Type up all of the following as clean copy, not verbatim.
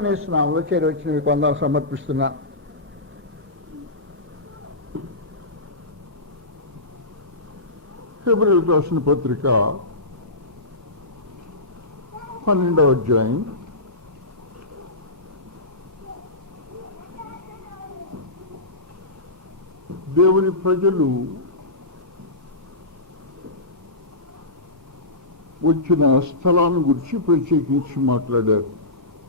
నామంలో చేరి వచ్చిన మీకు వందనాలు సమర్పిస్తున్నా. హెబ్రీయులకు రాసిన పత్రిక 12వ అధ్యాయం దేవుని ప్రజలు వచ్చిన స్థలాన్ని గురించి ప్రత్యేకించి మాట్లాడారు.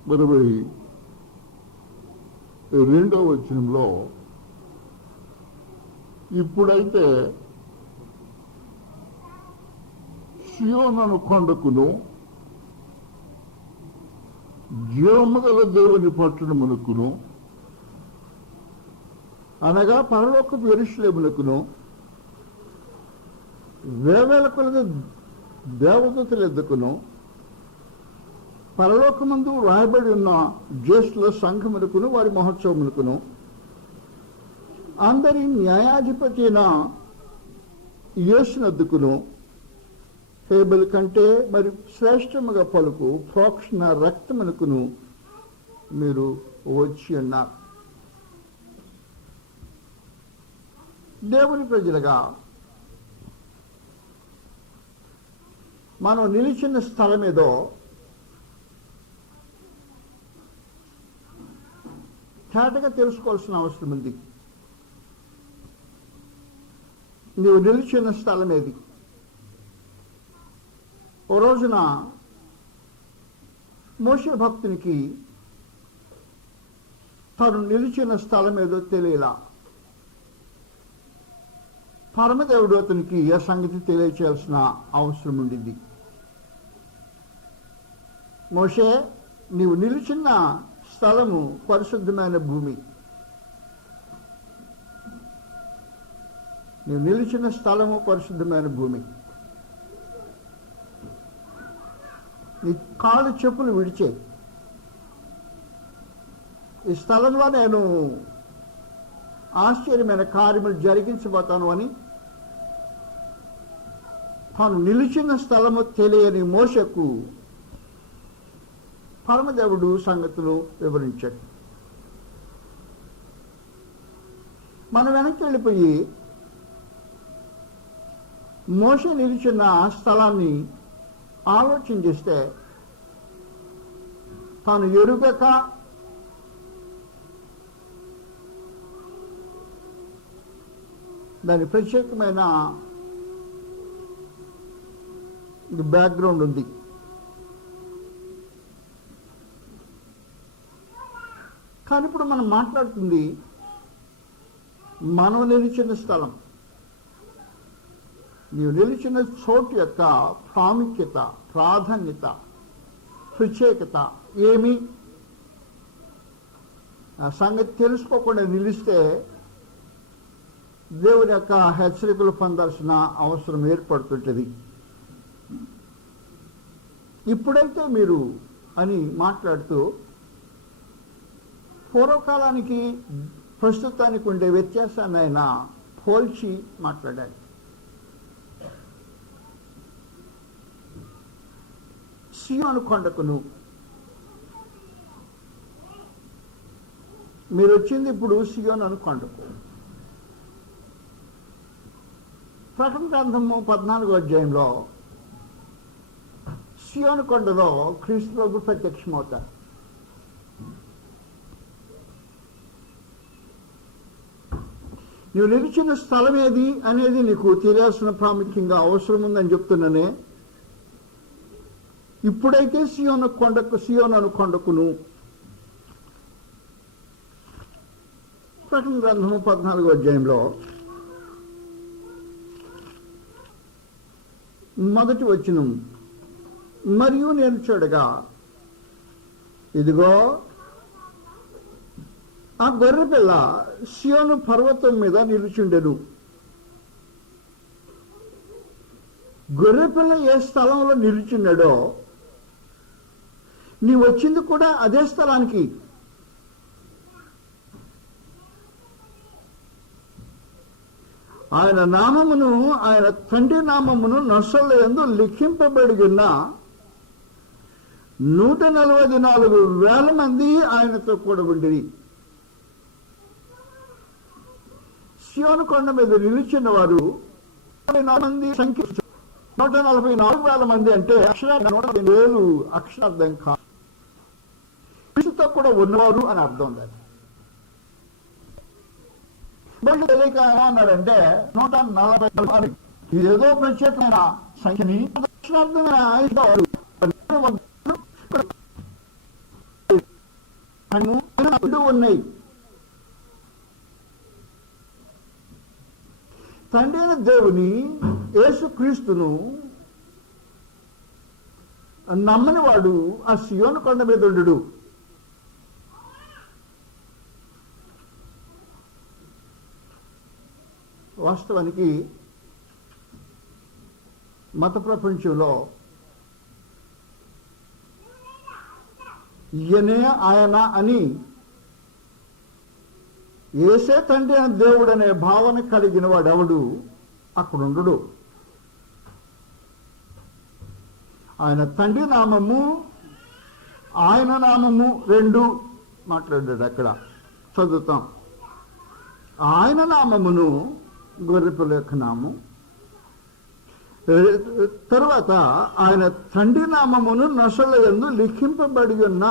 22వ వచనంలో ఇప్పుడైతే సియోను కొండకును జీవము గల దేవుని పట్టణమునకును అనగా పరలోకపు యెరూషలేమునకును వేవేల కొలది దేవదూతల ఎద్దుకును పరలోకమందు రాయబడి ఉన్న జ్యేష్ఠుల సంఘమునకును వారి మహోత్సవమునకును అందరి న్యాయాధిపతి అయిన యేసునద్దుకును హేబెల్ కంటే మరి శ్రేష్టముగా పలుకు ప్రోక్షణ రక్తమునకును మీరు వచ్చి ఉన్నారు. దేవుని ప్రజలుగా మనం నిలిచిన స్థలం ఏదో తేటగా తెలుసుకోవాల్సిన అవసరం ఉంది. నీవు నిలిచిన స్థలం ఏది? ఓ రోజున మోషే భక్తునికి తను నిలిచిన స్థలం ఏదో తెలియలా. పరమదేవుడు అతనికి ఆ సంగతి తెలియచేయాల్సిన అవసరం ఉండింది. మోషే, నీవు నిలిచిన స్థలము పరిశుద్ధమైన భూమి. నీవు నిలిచిన స్థలము పరిశుద్ధమైన భూమి. నీ కాళ్ళు చెప్పులు విడిచే. ఈ స్థలంలో నేను ఆశ్చర్యమైన కార్యములు జరిగించబోతాను అని తాను నిలిచిన స్థలము తెలియని మోషకు పరమదేవుడు సంగతులు వివరించాడు. మనం వెనక్కి వెళ్ళిపోయి మోషే నిలిచిన స్థలాన్ని ఆలోచన చేస్తే తాను ఎరుగక దాని ప్రత్యేకమైన బ్యాక్గ్రౌండ్ ఉంది. కానీ ఇప్పుడు మనం మాట్లాడుతుంది మనం నిలిచిన స్థలం. నీవు నిలిచిన చోటు యొక్క ప్రాముఖ్యత, ప్రాధాన్యత, ప్రత్యేకత ఏమి? ఆ సంగతి తెలుసుకోకుండా నిలిస్తే దేవుని యొక్క హెచ్చరికలు పొందాల్సిన అవసరం ఏర్పడుతుంటుంది. ఇప్పుడైతే మీరు అని మాట్లాడుతూ పూర్వకాలానికి ప్రస్తుతానికి ఉండే వ్యత్యాసాన్ని ఆయన పోల్చి మాట్లాడాలి. సియోను కొండకును మీరు వచ్చింది ఇప్పుడు సియోను కొండకు. ప్రకటన గ్రంథము 14వ అధ్యాయంలో సియోను కొండలో క్రీస్తు ప్రభు ప్రత్యక్షమవుతారు. నువ్వు నిలిచిన స్థలం ఏది అనేది నీకు తెలియాల్సిన ప్రాముఖ్యంగా అవసరం ఉందని చెప్తున్నానే. ఇప్పుడైతే సియోను కొండకును ప్రకటన గ్రంథము 14వ అధ్యాయంలో మొదటి వచనం, మరియు నేను చూడగా ఇదిగో ఆ గొర్రెపిల్ల సియోను పర్వతం మీద నిలుచుండెను. గొర్రెపిల్ల ఏ స్థలంలో నిలుచున్నాడో నీ వచ్చింది కూడా అదే స్థలానికి. ఆయన నామమును, ఆయన తండ్రి నామమును నొసళ్ళ యందు లిఖింపబడి ఉన్న 144,000 మంది ఆయనతో కూడా ఉండిరి. సియోను కొండ మీద నిలిచిన వారు 144 మంది సంఖ్య. 144,000 మంది అంటే 140,000 అక్షరార్థం కాదు. క్రీస్తుతో కూడా ఉన్నవారు అని అర్థం. దాన్ని బయట తెలియక ఏమన్నారంటే 140 ఇదేదో ప్రత్యేకమైన సంఖ్యని అక్షరార్థమైన ఉన్నాయి. తండ్రి అయిన దేవుని యేసుక్రీస్తును నమ్మని వాడు ఆ సియోను కొండ మీద ఉండడు. వాస్తవానికి మత ప్రపంచంలో ఈయనే ఆయన అని యేసే తండ్రి అయిన దేవుడు అనే భావన కలిగిన వాడెవడు అక్కడ ఉండడు. ఆయన తండ్రి నామము ఆయన నామము రెండు మాట్లాడాడు. అక్కడ చదువుతాం. ఆయన నామమును గొర్రెపిల్ల యొక్క నామం, తరువాత ఆయన తండ్రి నామమును నొసల యందు లిఖింపబడి ఉన్న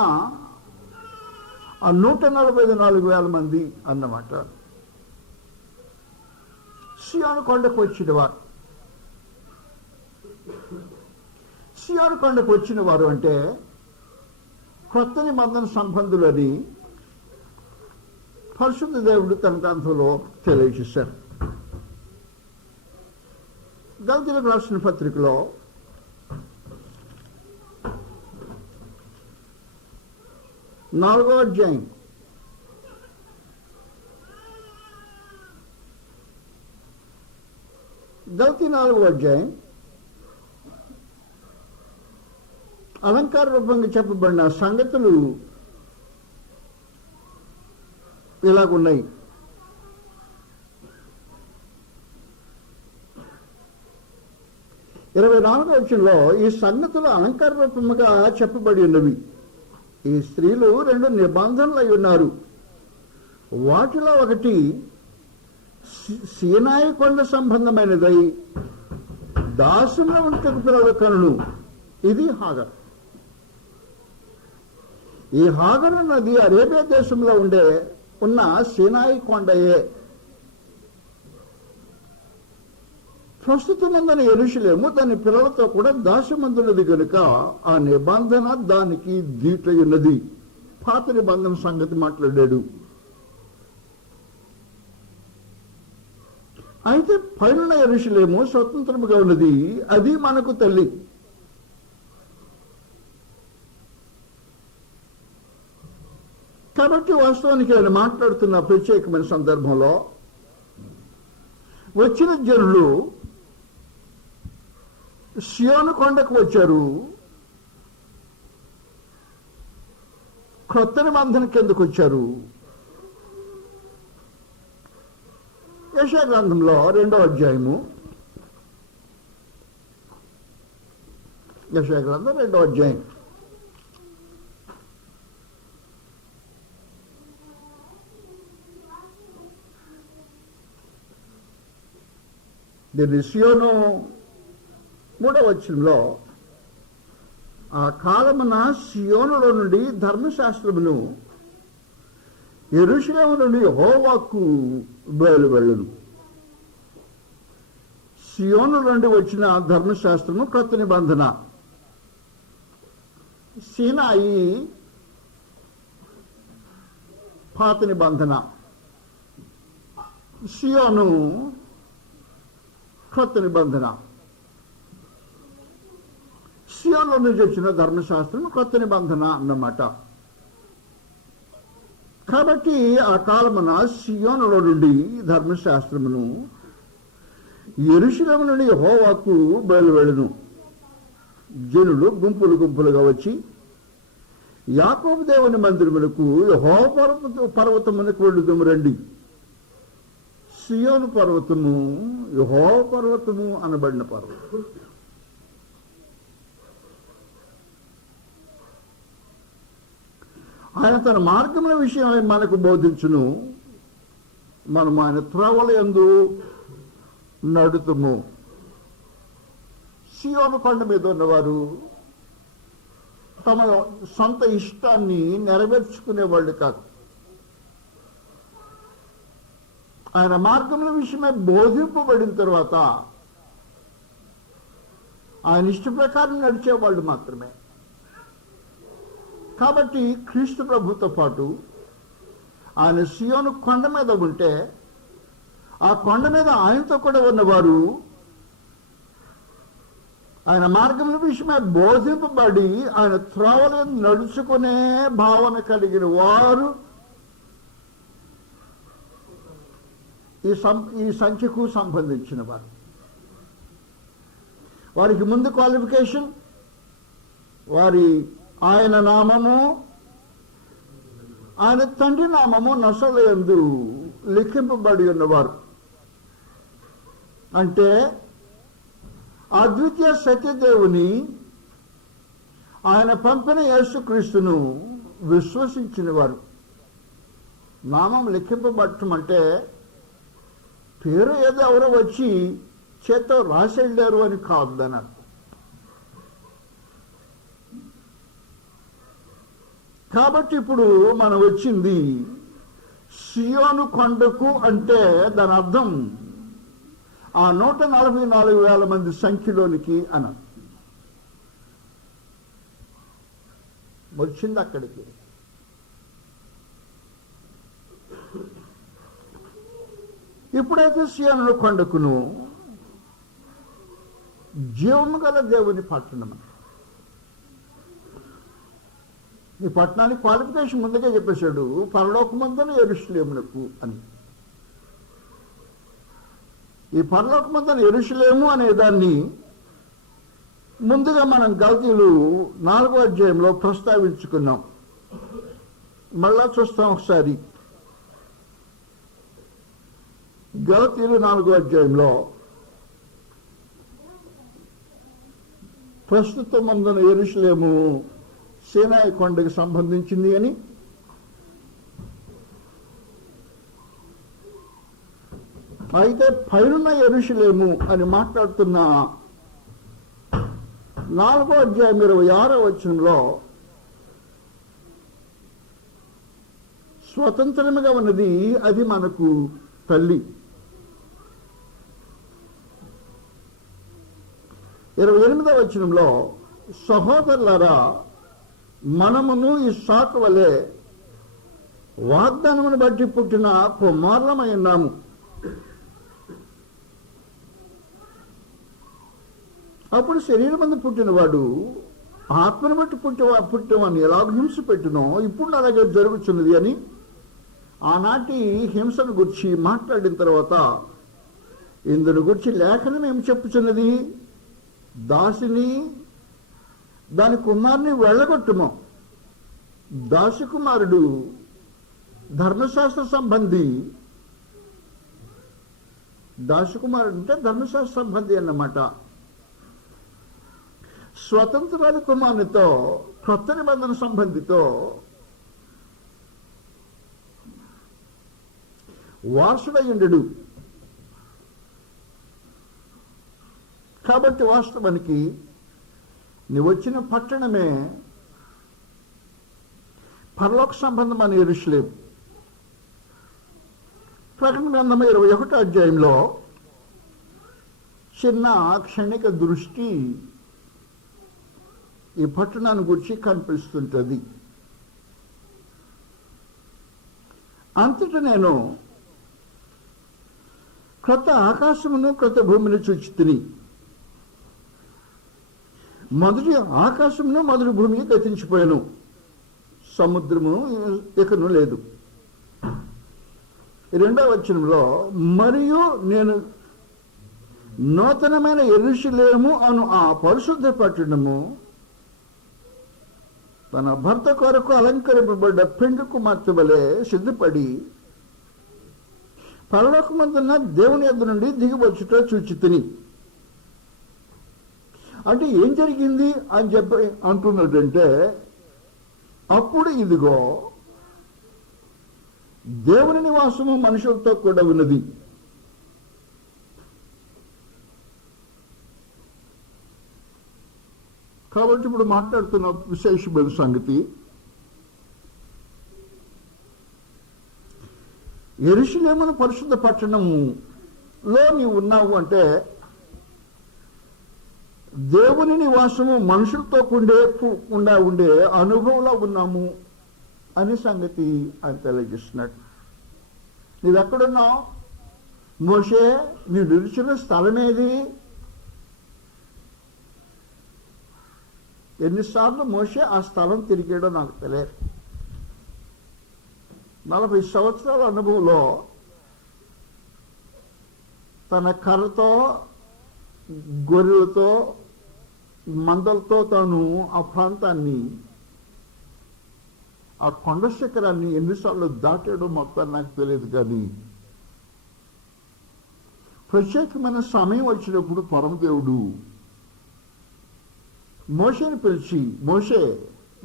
144,000 మంది అన్నమాట. సియోను కొండకు వచ్చిన వారు. సియోను కొండకు వచ్చిన వారు అంటే కొత్త నిబంధన సంబంధులని పరిశుద్ధ దేవుడు తన గ్రంథంలో తెలియజేశారు. గలతీయులకు రాసిన పత్రికలో 4వ అధ్యాయం 4వ అధ్యాయం అలంకార రూపంగా చెప్పబడిన సంగతులు ఇలాగున్నాయి. 24వ వచనంలో ఈ సంగతులు అలంకార రూపముగా చెప్పబడి ఉన్నవి. ఈ స్త్రీలు 2 నిబంధనలు అయి ఉన్నారు. వాటిలో ఒకటి సీనాయి కొండ సంబంధమైనదై దాసుల వంటకు పిల్లల కనులు. ఇది హాగర్. ఈ హాగర్ అన్నది అరేబియా దేశంలో ఉన్న సీనాయి కొండయే. ప్రస్తుతం ఉందని యెరూషలేము దాని పిల్లలతో కూడా దాసమందున్నది కనుక ఆ నిబంధన దానికి దీటై ఉన్నది. పాత నిబంధన సంగతి మాట్లాడాడు. అయితే పైన యెరూషలేము స్వతంత్రముగా ఉన్నది. అది మనకు తల్లి. కాబట్టి వాస్తవానికి ఆయన మాట్లాడుతున్న ప్రత్యేకమైన సందర్భంలో వచ్చిన జనులు సియోను కొండకు వచ్చారు. క్రొత్త నిబంధన కిందకు వచ్చారు. యెషయా గ్రంథంలో 2వ అధ్యాయము, యెషయా గ్రంథం 2వ అధ్యాయం దీని సియోను 3వ వచనంలో ఆ కాలమున సియోనులో నుండి ధర్మశాస్త్రమును యెరూషలేము నుండి యెహోవాకు బయలువెళ్ళును. సియోను నుండి వచ్చిన ధర్మశాస్త్రము క్రొత్త నిబంధన. సీనాయి పాత నిబంధన. సియోను క్రొత్త నిబంధన. సియోనులో నుంచి వచ్చిన ధర్మశాస్త్రం క్రొత్త నిబంధన అన్నమాట. కాబట్టి ఆ కాలమున సియోనులో నుండి ధర్మశాస్త్రమును యెరూషలేము నుండి యెహోవాకు బయలువెళ్ళును. జనులు గుంపులు గుంపులుగా వచ్చి యాకోబు దేవుని మందిరమునకు యెహోవా పర్వతమునకు వెళ్ళుదుము రండి. సియోను పర్వతము యెహోవా పర్వతము అనబడిన పర్వతం. ఆయన తన మార్గముల విషయమై మనకు బోధించును, మనం ఆయన త్రోవల యందు నడుతుము. సియోను కొండ మీద ఉన్నవారు తమ సొంత ఇష్టాన్ని నెరవేర్చుకునేవాళ్ళు కాదు. ఆయన మార్గముల విషయమై బోధింపబడిన తర్వాత ఆయన ఇష్ట ప్రకారం నడిచేవాళ్ళు మాత్రమే. కాబట్టి క్రీస్తు ప్రభుతో పాటు ఆయన సియోను కొండ మీద ఉంటే, ఆ కొండ మీద ఆయనతో కూడా ఉన్నవారు ఆయన మార్గముల విషయమై బోధింపబడి ఆయన త్రోవలను నడుచుకునే భావన కలిగిన వారు ఈ సంఖ్యకు సంబంధించిన వారు. వారికి ముందు క్వాలిఫికేషన్ ఆయన నామము, ఆయన తండ్రి నామము నొసల యందు లిఖింపబడి ఉన్నవారు. అంటే అద్వితీయ సత్యదేవుని, ఆయన పంపిన యేసుక్రీస్తును విశ్వసించిన వారు. నామం లిఖింపబడటం అంటే పేరు ఏదో ఎవరో వచ్చి చేత్తో రాసేళ్ళారు అని కాదు దాని అర్థం. కాబట్టి ఇప్పుడు మనం వచ్చింది సియోను కొండకు అంటే దాని అర్థం ఆ 144,000 మంది సంఖ్యలోనికి అని వచ్చింది అక్కడికి. ఇప్పుడైతే సియోను కొండకును జీవము గల దేవుని పట్టణం. ఈ పట్టణానికి క్వాలిఫికేషన్ ముందుగా చెప్పేశాడు, పరలోకమందున యెరూషలేమునకు అని. ఈ పరలోకమందున యెరూషలేము అనే దాన్ని ముందుగా మనం గలతీయులు 4వ అధ్యాయంలో ప్రస్తావించుకున్నాం. మళ్ళా చూస్తాం ఒకసారి. గలతీయులు 4వ అధ్యాయంలో ప్రస్తుతం అందున యెరూషలేము సీనాయి కొండకు సంబంధించింది అని, అయితే పైనున్న యెరూషలేము అని మాట్లాడుతున్న 4వ అధ్యాయం 26వ వచనంలో స్వతంత్రముగా ఉన్నది అది మనకు తల్లి. 28వ వచనంలో సహోదరులారా మనమును ఇస్సాకు వలె వాగ్దానమును బట్టి పుట్టిన కుమారులమై ఉన్నాము. అప్పుడు శరీరమందు పుట్టినవాడు ఆత్మను బట్టి పుట్టినవాడిని ఎలాగ హింస పెట్టినో ఇప్పుడు అలాగే జరుగుతున్నది అని ఆనాటి హింసను గురించి మాట్లాడిన తర్వాత ఇందును గురించి లేఖనం ఏం చెప్పుచున్నది? దాసిని దాని కుమారుని వెళ్ళగొట్టుమో. దాసి కుమారుడు ధర్మశాస్త్ర సంబంధి. దాసి కుమారుడు అంటే ధర్మశాస్త్ర సంబంధి అన్నమాట. స్వతంత్రాల కుమారునితో కొత్త నిబంధన సంబంధితో వారసుడయ్యుండడు. కాబట్టి వాస్తవానికి నీ వచ్చిన పట్టణమే పరలోక సంబంధమైన యెరూషలేము. ప్రకటన గ్రంథం 21వ అధ్యాయంలో చిన్న క్షణిక దృష్టి ఈ పట్టణాన్ని గురించి కనిపిస్తుంటుంది. అంతటా నేను క్రొత్త ఆకాశమును క్రొత్త భూమిని చూచితిని. మొదటి ఆకాశమును మొదటి భూమిని గతించిపోయాను, సముద్రము ఇకను లేదు. 2వ వచనంలో మరియు నేను నూతనమైన యెరూషలేము అను ఆ పరిశుద్ధ పట్టణము తన భర్త కొరకు అలంకరింపబడ్డ పెండ్లి కుమార్తె వలె సిద్ధపడి పరలోకమందున్న దేవుని యొద్ద నుండి దిగివచ్చుట చూచితిని. అంటే ఏం జరిగింది అని చెప్పి అంటున్నదంటే అప్పుడు ఇదిగో దేవుని నివాసము మనుషులతో కూడా ఉన్నది. కాబట్టి ఇప్పుడు మాట్లాడుతున్న విశేషమైన సంగతి, యెరూషలేము పరిశుద్ధ పట్టణములో నీవు ఉన్నావు అంటే దేవుని నివాసము మనుషులతో ఉండే అనుభవంలో ఉన్నాము అనే సంగతి ఆయన తెలియజేస్తున్నాడు. నీవెక్కడున్నావు? మోషే, నీ నిలిచిన స్థలం ఏది? ఎన్నిసార్లు మోషే ఆ స్థలం తిరిగాడో నాకు తెలియదు. 40 సంవత్సరాల అనుభవంలో తన కర్రతో, గొర్రెలతో, మందలతో తాను ఆ ప్రాంతాన్ని, ఆ కొండ శిఖరాన్ని ఎన్నిసార్లు దాటాడో మొత్తం నాకు తెలియదు. కానీ ప్రత్యేకమైన సమయం వచ్చినప్పుడు పరమదేవుడు మోషేని పిలిచి, మోషే,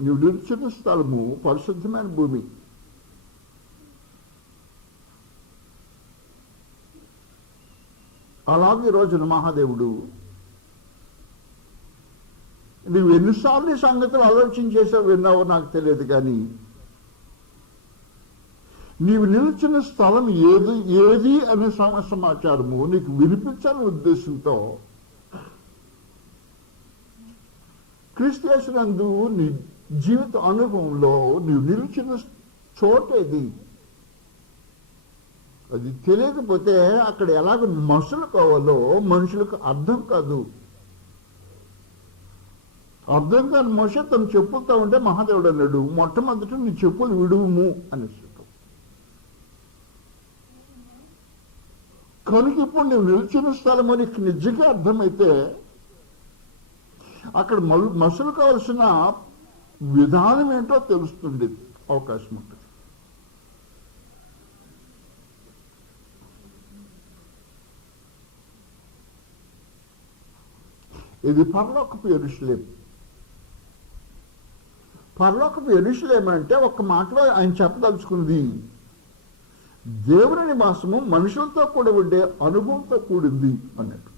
నువ్వు నిలిచిన స్థలము పరిశుద్ధమైన భూమి, అలాగే ఈ రోజున మహాదేవుడు నువ్వు ఎన్నిసార్లు ఈ సంగతులు ఆలోచన చేసావు, విన్నావో నాకు తెలియదు. కానీ నీవు నిలిచిన స్థలం ఏది అనే సమాచారము నీకు వినిపించాలనే ఉద్దేశంతో క్రీస్తు యేసునందు నీ జీవిత అనుభవంలో నీవు నిలిచిన చోటేది అది తెలియకపోతే అక్కడ ఎలాగ మసులుకోవాలో మనుషులకు అర్థం కాదు. అర్థం కాని మోషే తను చెప్పులతో ఉంటే మహాదేవుడు అన్నాడు, మొట్టమొదటి నీ చెప్పులు విడువుము అనేసి. కనుక ఇప్పుడు నువ్వు నిలిచిన స్థలము నీకు నిజంగా అర్థమైతే అక్కడ మసులు కావలసిన విధానం ఏంటో తెలుస్తుంది, అవకాశం ఉంటుంది. ఇది పరలోకపు యెరూషలేము. పరలోకపు యెరూషలేము అంటే ఒక్క మాటలో ఆయన చెప్పదలుచుకున్నది దేవుని నివాసము మనుషులతో కూడా ఉండే అనుభవంతో కూడింది అన్నట్టు.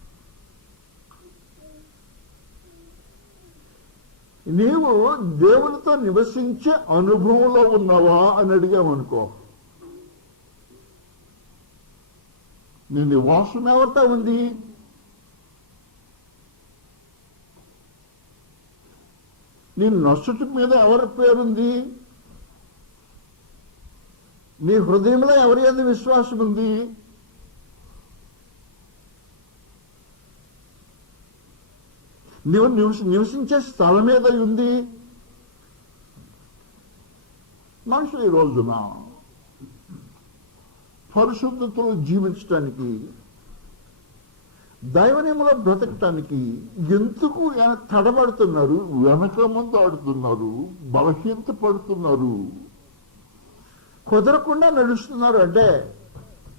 నీవు దేవునితో నివసించే అనుభవంలో ఉన్నావా అని అడిగామనుకో, నీ నివాసం ఎవరితో ఉంది? నీ నొసటి మీద ఎవరి పేరుంది? నీ హృదయంలో ఎవరి యందు విశ్వాసం ఉంది? నీవు నివసించే స్థలం ఏదై ఉంది? మనుషులు ఈ రోజున పరిశుద్ధతలో జీవించడానికి, దైవనియములో బ్రతకటానికి ఎందుకు తడబడుతున్నారు, వెనక ముందు ఆడుతున్నారు, బలహీనత పడుతున్నారు, కుదరకుండా నడుస్తున్నారు అంటే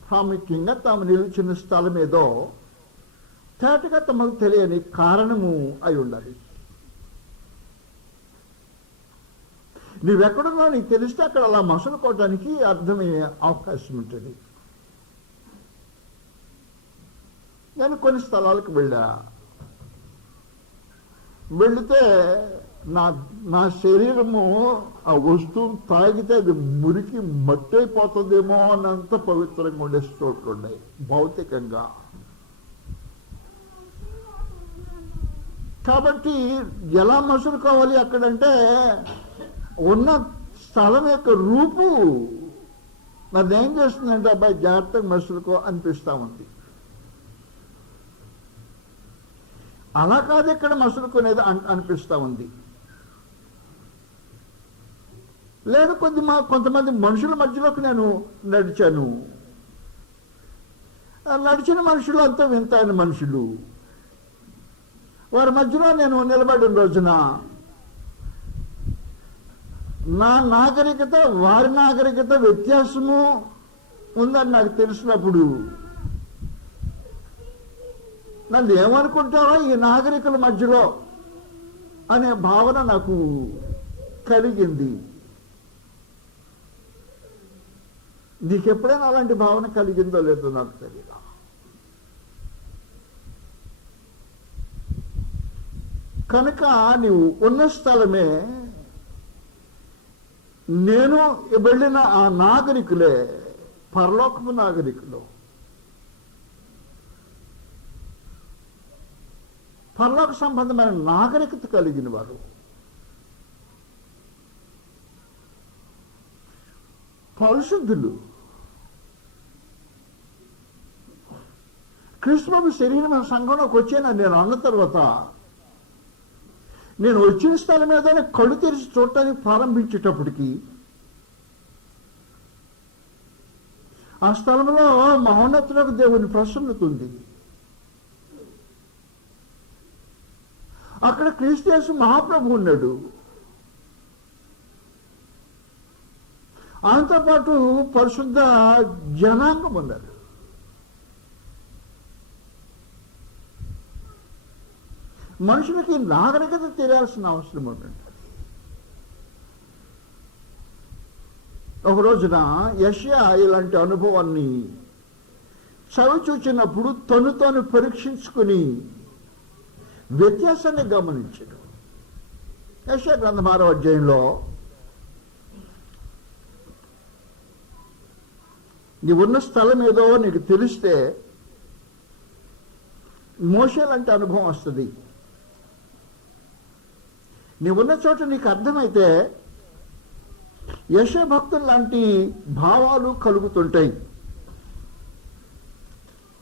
ప్రాముఖ్యంగా తాము నిలిచిన స్థలం ఏదో తేటగా తమకు తెలియని కారణము అయి ఉండాలి. నీవెక్కడున్నా నీకు తెలిస్తే అక్కడ అలా మసలుకోవడానికి అర్థమయ్యే అవకాశం ఉంటుంది. నేను కొన్ని స్థలాలకు వెళితే నా శరీరము ఆ వస్తువు తాగితే అది మురికి మట్టయిపోతుందేమో అన్నంత పవిత్రంగా ఉండే చోట్లు ఉన్నాయి భౌతికంగా. కాబట్టి ఎలా మసులుకోవాలి అక్కడంటే ఉన్న స్థలం యొక్క రూపు నన్నేం చేస్తుందంటే అబ్బాయి జాగ్రత్తగా మసులుకో అనిపిస్తా ఉంది. అలా కాదు ఇక్కడ మసులుకునేది అనిపిస్తా ఉంది. లేదు కొంతమంది మనుషుల మధ్యలోకి నేను నడిచాను. నడిచిన మనుషులు అంతా వింతైన మనుషులు. వారి మధ్యలో నేను నిలబడిన రోజున నా నాగరికత వారి నాగరికత వ్యత్యాసము ఉందని నాకు తెలిసినప్పుడు నన్ను ఏమనుకుంటారో ఈ నాగరికుల మధ్యలో అనే భావన నాకు కలిగింది. నీకు ఎప్పుడైనా అలాంటి భావన కలిగిందో లేదో నాకు తెలియదు. కనుక నీవు ఉన్న స్థలమే, నేను వెళ్ళిన ఆ నాగరికులే పరలోకపు నాగరికులు, పరలోక సంబంధమైన నాగరికత కలిగిన వారు. పరిశుద్ధులు. క్రీస్తుబాబు శరీరమైన సంఘంలోకి వచ్చానని నేను అన్న తర్వాత నేను వచ్చిన స్థలం ఏదైనా కళ్ళు తెరిచి చూడటానికి ప్రారంభించేటప్పటికి ఆ స్థలంలో మహోన్నతులకు దేవుని ప్రసన్నత ఉంది. అక్కడ క్రీస్తు యేసు మహాప్రభు ఉన్నాడు. ఆయనతో పాటు పరిశుద్ధ జనాంగం ఉన్నారు. మనుషులకి నాగరికత తెలియాల్సిన అవసరం ఉంటుంది. ఒక రోజున యెషయా ఇలాంటి అనుభవాన్ని చవి చూచినప్పుడు తను పరీక్షించుకుని వ్యత్యాసాన్ని గమనించాడు. యెషయా గ్రంథం 6వ అధ్యాయంలో నీవున్న స్థలం ఏదో నీకు తెలిస్తే మోషే లాంటి అనుభవం వస్తుంది. నీవున్న చోట నీకు అర్థమైతే యెషయా భక్తులు లాంటి భావాలు కలుగుతుంటాయి.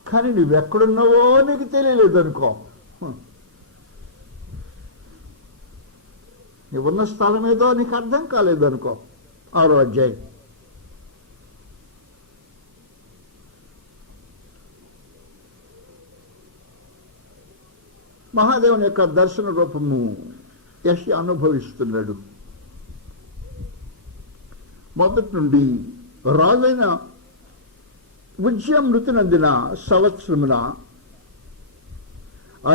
కానీ నువ్వెక్కడున్నావో నీకు తెలియలేదు అనుకో. నీవున్న స్థలం ఏదో నీకు అర్థం కాలేదనుకో. 6వ అధ్యాయం మహాదేవుని యొక్క దర్శన రూపము యెషయా అనుభవిస్తున్నాడు. మొదటి నుండి రాజైన ఉజ్జియా మృతి నందిన సంవత్సరమున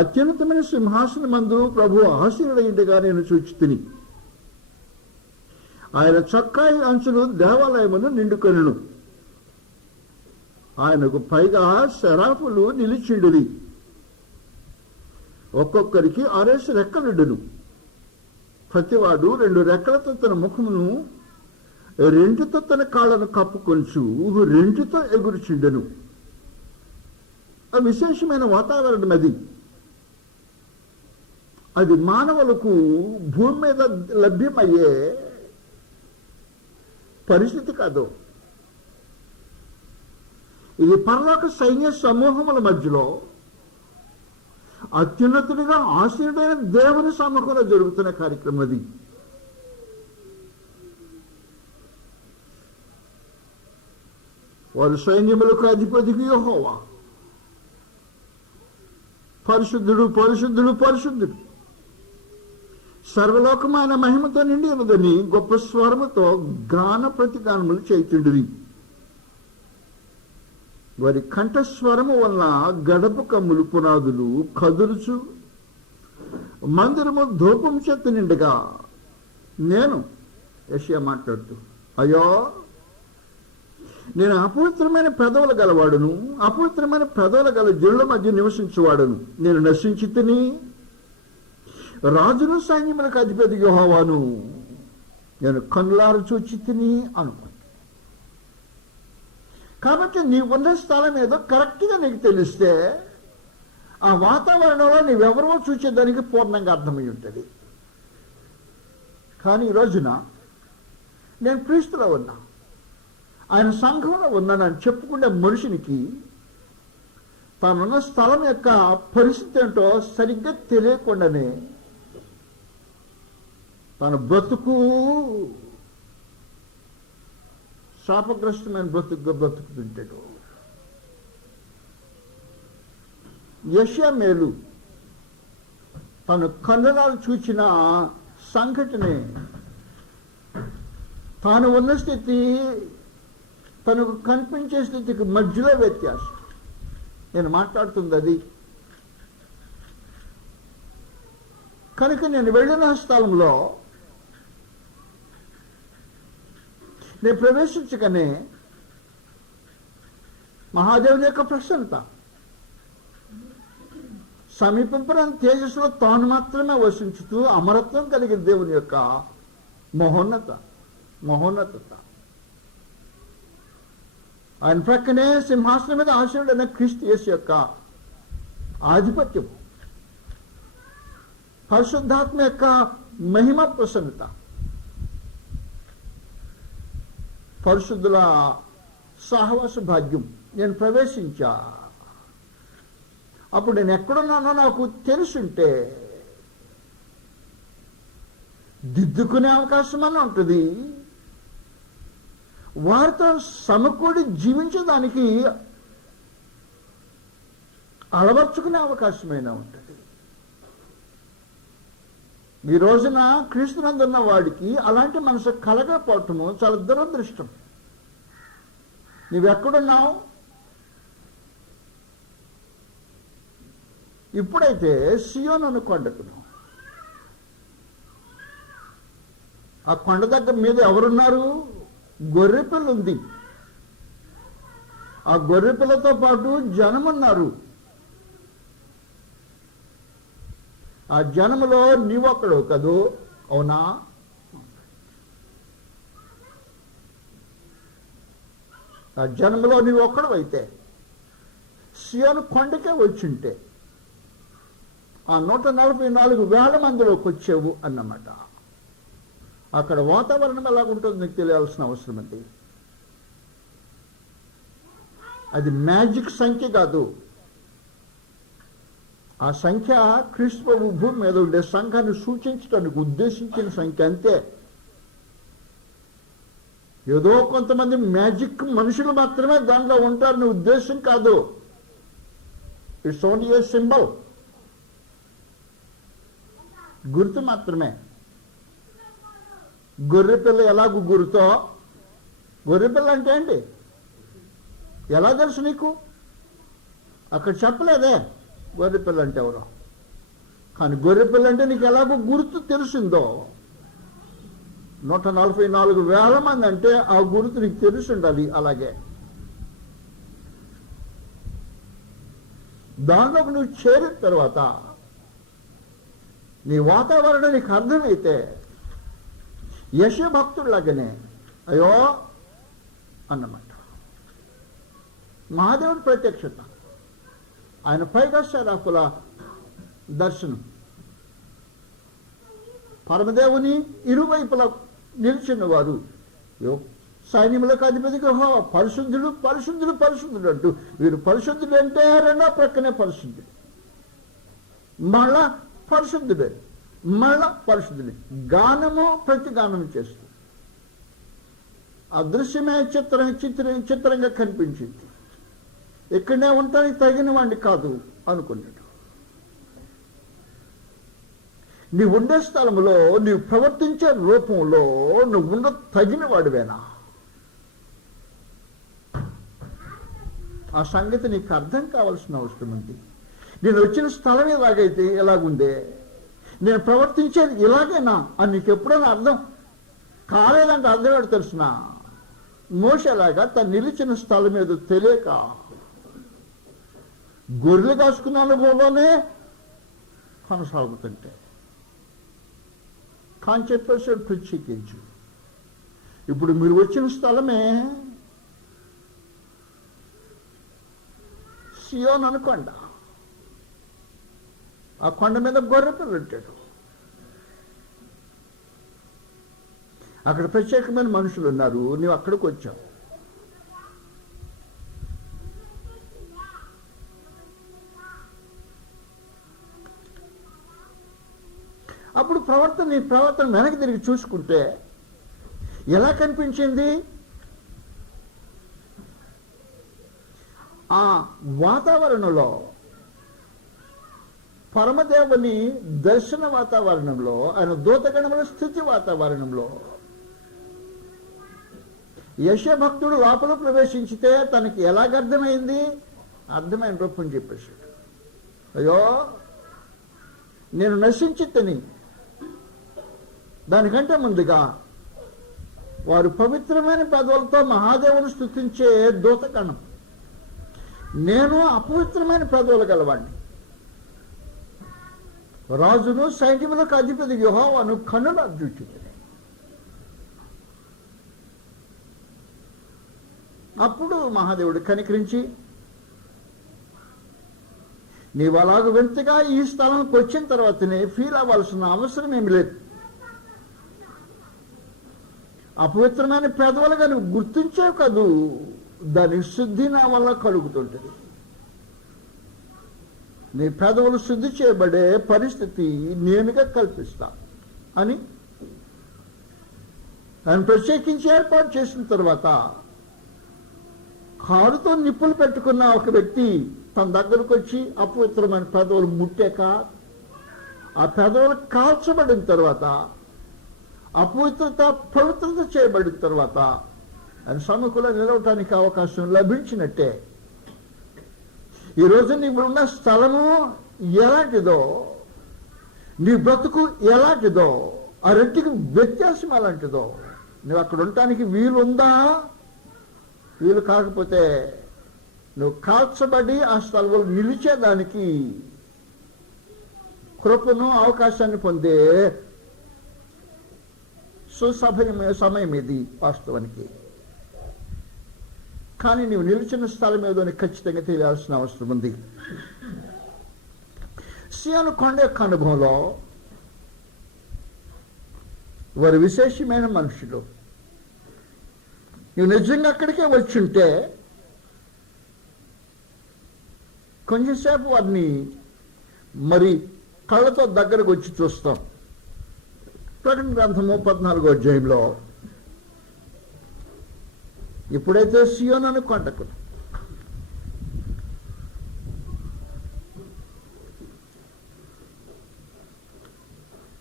అత్యున్నతమైన సింహాసనమందు ప్రభు ఆసీనుడైండగా నేను చూచితిని. ఆయన చొక్కాయి అంచులు దేవాలయమును నిండుకొనెను. ఆయనకు పైగా శరాఫులు నిలిచిండిరి. ఒక్కొక్కరికి 6 రెక్కలుండును. ప్రతివాడు 2 రెక్కలతో తన ముఖమును, 2తో తన కాళ్ళను కప్పుకొంచు 2తో ఎగురుచుండెను. విశేషమైన వాతావరణం అది. అది మానవులకు భూమి మీద లభ్యమయ్యే పరిస్థితి కాదు. ఇది పరలోక సైన్య సమూహముల మధ్యలో అత్యున్నతుడిగా ఆసీనుడైన దేవుని సమ్ముఖంలో జరుగుతున్న కార్యక్రమం అది. వారు సైన్యములకు అధిపతికి యెహోవా పరిశుద్ధుడు, పరిశుద్ధుడు, పరిశుద్ధుడు, సర్వలోకమైన మహిమతో నిండి ఉన్నదని గొప్ప స్వరముతో గాన ప్రతిగానములు చేయుచుండిరి. వారి కంఠస్వరము వలన గడప కమ్ములు పునాదులు కదులుచు మందిరము ధూపం చేత నిండగా నేను యెషయా మాట్లాడుతూ, అయ్యో నేను అపవిత్రమైన పెదవులు గలవాడును, అపవిత్రమైన పెదవుల గల జనుల మధ్య నివసించువాడును. నేను నశించి తిని రాజును సైన్యములకు అధిపతి యెహోవాను నేను కన్నులార చూచి తిని అనుకో. కాబట్టి నీవున్న స్థలం ఏదో కరెక్ట్గా నీకు తెలిస్తే ఆ వాతావరణంలో నీవెవరో చూసేదానికి పూర్ణంగా అర్థమై ఉంటుంది. కానీ ఈ రోజున నేను క్రీస్తులో ఉన్నా, ఆయన సంఘంలో ఉన్నానని చెప్పుకునే మనుషునికి తానున్న స్థలం యొక్క పరిస్థితి ఏంటో సరిగ్గా తెలియకుండానే తన బ్రతుకు శాపగ్రస్తమైన బ్రతుకుగా బ్రతుకుతుంటాడు. యెషయా మేలు తను కన్నులాలు చూచిన సంఘటనే, తాను ఉన్న స్థితి తనకు కనిపించే స్థితికి మధ్యలో వ్యత్యాసం. నేను మాట్లాడుతుంది అది. కనుక నేను వెళ్ళిన స్థలంలో నేను ప్రవేశించగానే మహాదేవుని యొక్క ప్రసన్నత. సమీపింపరాని తేజస్సులో తాను మాత్రమే వసించుతూ అమరత్వం కలిగిన దేవుని యొక్క మహోన్నతత. ఆయన ప్రక్కనే సింహాసనం మీద ఆశీనుడైన క్రీస్తు యేసు యొక్క ఆధిపత్యం, పరిశుద్ధాత్మ యొక్క మహిమ ప్రసన్నత, పరిశుద్ధుల సహవాస భాగ్యం. నేను ప్రవేశించా, అప్పుడు నేను ఎక్కడున్నానో నాకు తెలుసుంటే దిద్దుకునే అవకాశం అన్న ఉంటుంది, వారితో సమకూడి జీవించడానికి అలవర్చుకునే అవకాశమైనా ఉంటుంది. ఈ రోజున క్రీస్తునందున్న వాడికి అలాంటి మనసు కలగకపోవటము చాలా దురదృష్టం. నువ్వెక్కడున్నావు? ఇప్పుడైతే సియోను కొండకును, ఆ కొండ దగ్గర మీద ఎవరున్నారు? గొర్రెపిల్ల ఉంది. ఆ గొర్రెపిల్లతో పాటు జనమున్నారు. ఆ జనములో నీవొక్కడు కదూ, అవునా? ఆ జనములో నీవొక్కడు అయితే సియోను కొండకే వచ్చింటే ఆ 144,000 మందిలోకి వచ్చేవు అన్నమాట. అక్కడ వాతావరణం ఎలాగుంటుందో నీకు తెలియాల్సిన అవసరం ఉంది. అది మ్యాజిక్ సంఖ్య కాదు. ఆ సంఖ్య క్రీస్తు ప్రభు భూమి మీద ఉండే సంఘాన్ని సూచించడానికి ఉద్దేశించిన సంఖ్య అంతే. ఏదో కొంతమంది మ్యాజిక్ మనుషులు మాత్రమే దానిలో ఉంటారని ఉద్దేశం కాదు. ఇట్స్ ఓన్లీ ఏ సింబల్, గుర్తు మాత్రమే. గొర్రెపిల్ల ఎలాగూ గుర్తో, గొర్రెపిల్ల అంటే ఏంటి ఎలా తెలుసు నీకు? అక్కడ చెప్పలేదే గొర్రెపిల్ల అంటే ఎవరో. కానీ గొర్రెపిల్ల అంటే నీకు ఎలాగో గుర్తు తెలిసిందో, 144,000 మంది అంటే ఆ గుర్తు నీకు తెలిసి ఉండాలి. అలాగే దానిలోకి నువ్వు చేరిన తర్వాత నీ వాతావరణం నీకు అర్థమైతే యెషయా భక్తుడిలాగానే అయ్యో అన్నమాట. మహాదేవుడి ప్రత్యక్షత, ఆయన పైగా శరాఫుల దర్శనం, పరమదేవుని ఇరువైపులా నిలిచిన వారు సైన్యములకు అధిపతిగా పరిశుద్ధుడు పరిశుద్ధుడు పరిశుద్ధుడు అంటూ, వీరు పరిశుద్ధుడు అంటే రెండో ప్రక్కనే పరిశుద్ధుడు, మళ్ళా పరిశుద్ధుడే, మళ్ళా పరిశుద్ధుడే. గానము ప్రతి గానం చేస్తూ అదృశ్యమే చిత్రంగా కనిపించింది. ఇక్కడనే ఉంటానికి తగిన వాడిని కాదు అనుకున్నాడు. నీవు ఉండే స్థలంలో, నీవు ప్రవర్తించే రూపంలో నువ్వు ఉండ తగిన వాడివేనా? ఆ సంగతి నీకు అర్థం కావాల్సిన అవసరం ఉంది. నేను వచ్చిన స్థలం ఎలాగైతే ఎలాగుందే, నేను ప్రవర్తించేది ఇలాగేనా అని నీకు ఎప్పుడైనా అర్థం కాలేదంటే అర్థం ఏంటో తెలుసిన? మోషేలాగా తను నిలిచిన స్థలం మీద తెలియక గొర్రెలు కాసుకున్న అనుభవంలోనే కొనసాగుతుంటే కానీ చెప్పేసాడు ప్రత్యేకించు. ఇప్పుడు మీరు వచ్చిన స్థలమే సియోను అనుకొండ. ఆ కొండ మీద గొర్రెపిల్ల ఉంటాడు. అక్కడ ప్రత్యేకమైన మనుషులు ఉన్నారు. నువ్వు అక్కడికి వచ్చావు. అప్పుడు నీ ప్రవర్తన వెనక్కి తిరిగి చూసుకుంటే ఎలా కనిపించింది? ఆ వాతావరణంలో, పరమదేవుని దర్శన వాతావరణంలో, ఆయన దూతగణముల స్థితి వాతావరణంలో యెషయా భక్తుడు లోపల ప్రవేశించితే తనకి ఎలాగర్థమైంది? అర్థమైన రూపం చెప్పేశాడు. అయ్యో నేను నశించి తిని, దానికంటే ముందుగా వారు పవిత్రమైన పదవులతో మహాదేవుని స్తుతించే దూతగణం, నేను అపవిత్రమైన పెదవులు గలవాడిని, రాజును సైన్యములకు అధిపతి యెహోవాను కన్నుల చూచుకుని. అప్పుడు మహాదేవుడు కనికరించి, నీవు అలాగ వింతగా ఈ స్థలంకి వచ్చిన తర్వాతనే ఫీల్ అవ్వాల్సిన అవసరం ఏమి లేదు. అపవిత్రమైన పెదవులుగా నువ్వు గుర్తించావు కదూ, దాని శుద్ధి నా వల్ల కలుగుతుంటుంది. నీ పెదవులు శుద్ధి చేయబడే పరిస్థితి నేనుగా కల్పిస్తా అని ఆయన ప్రత్యేకించి ఏర్పాటు చేసిన తర్వాత, కారుతో నిప్పులు పెట్టుకున్న ఒక వ్యక్తి తన దగ్గరకు వచ్చి అపవిత్రమైన పెదవులు ముట్టాక, ఆ పెదవులు కాల్చబడిన తర్వాత, అపవిత్రత పవిత్రత చేయబడిన తర్వాత ఆయన సముఖంలో నిలవటానికి అవకాశం లభించినట్టే ఈరోజు నీవున్న స్థలము ఎలాంటిదో, నీ బ్రతుకు ఎలాంటిదో, ఆ రెంటికి వ్యత్యాసం ఎలాంటిదో, నువ్వు అక్కడ ఉండటానికి వీలుందా? వీలు కాకపోతే నువ్వు కాల్చబడి ఆ స్థలంలో నిలిచేదానికి కృపను అవకాశాన్ని పొందే సమయం ఇది వాస్తవానికి. కానీ నీవు నిలిచిన స్థలం ఏదో ఖచ్చితంగా తెలియాల్సిన అవసరం ఉంది. సీయోను కొండ యొక్క అనుభవంలో వారు విశేషమైన మనుషులు. నువ్వు నిజంగా అక్కడికే వచ్చుంటే కొంచెంసేపు వారిని మరి కళ్ళతో దగ్గరకు వచ్చి చూస్తాం. ప్రకటన గ్రంథము 14వ అధ్యాయంలో ఇప్పుడైతే సీయోను కొండకు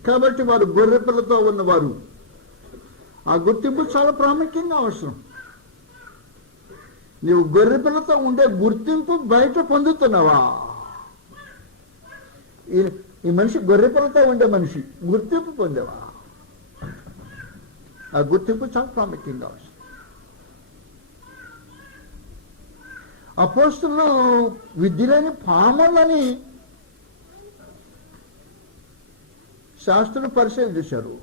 కాబట్టి వారు గొర్రెపిల్లతో ఉన్నవారు, ఆ గుర్తింపు చాలా ప్రాముఖ్యంగా అవసరం. నీవు గొర్రెపిల్లతో ఉండే గుర్తింపు బయట పొందుతున్నావా? ఈ మనిషి గొర్రెపిల్లతో ఉండే మనిషి గుర్తింపు పొందేవా? ఆ గుర్తింపు చాలా ప్రాముఖ్యంగా అవసరం. అపోస్తలులు విద్యలేని పామలని శాస్త్రులు పరిశీలన చేశారు.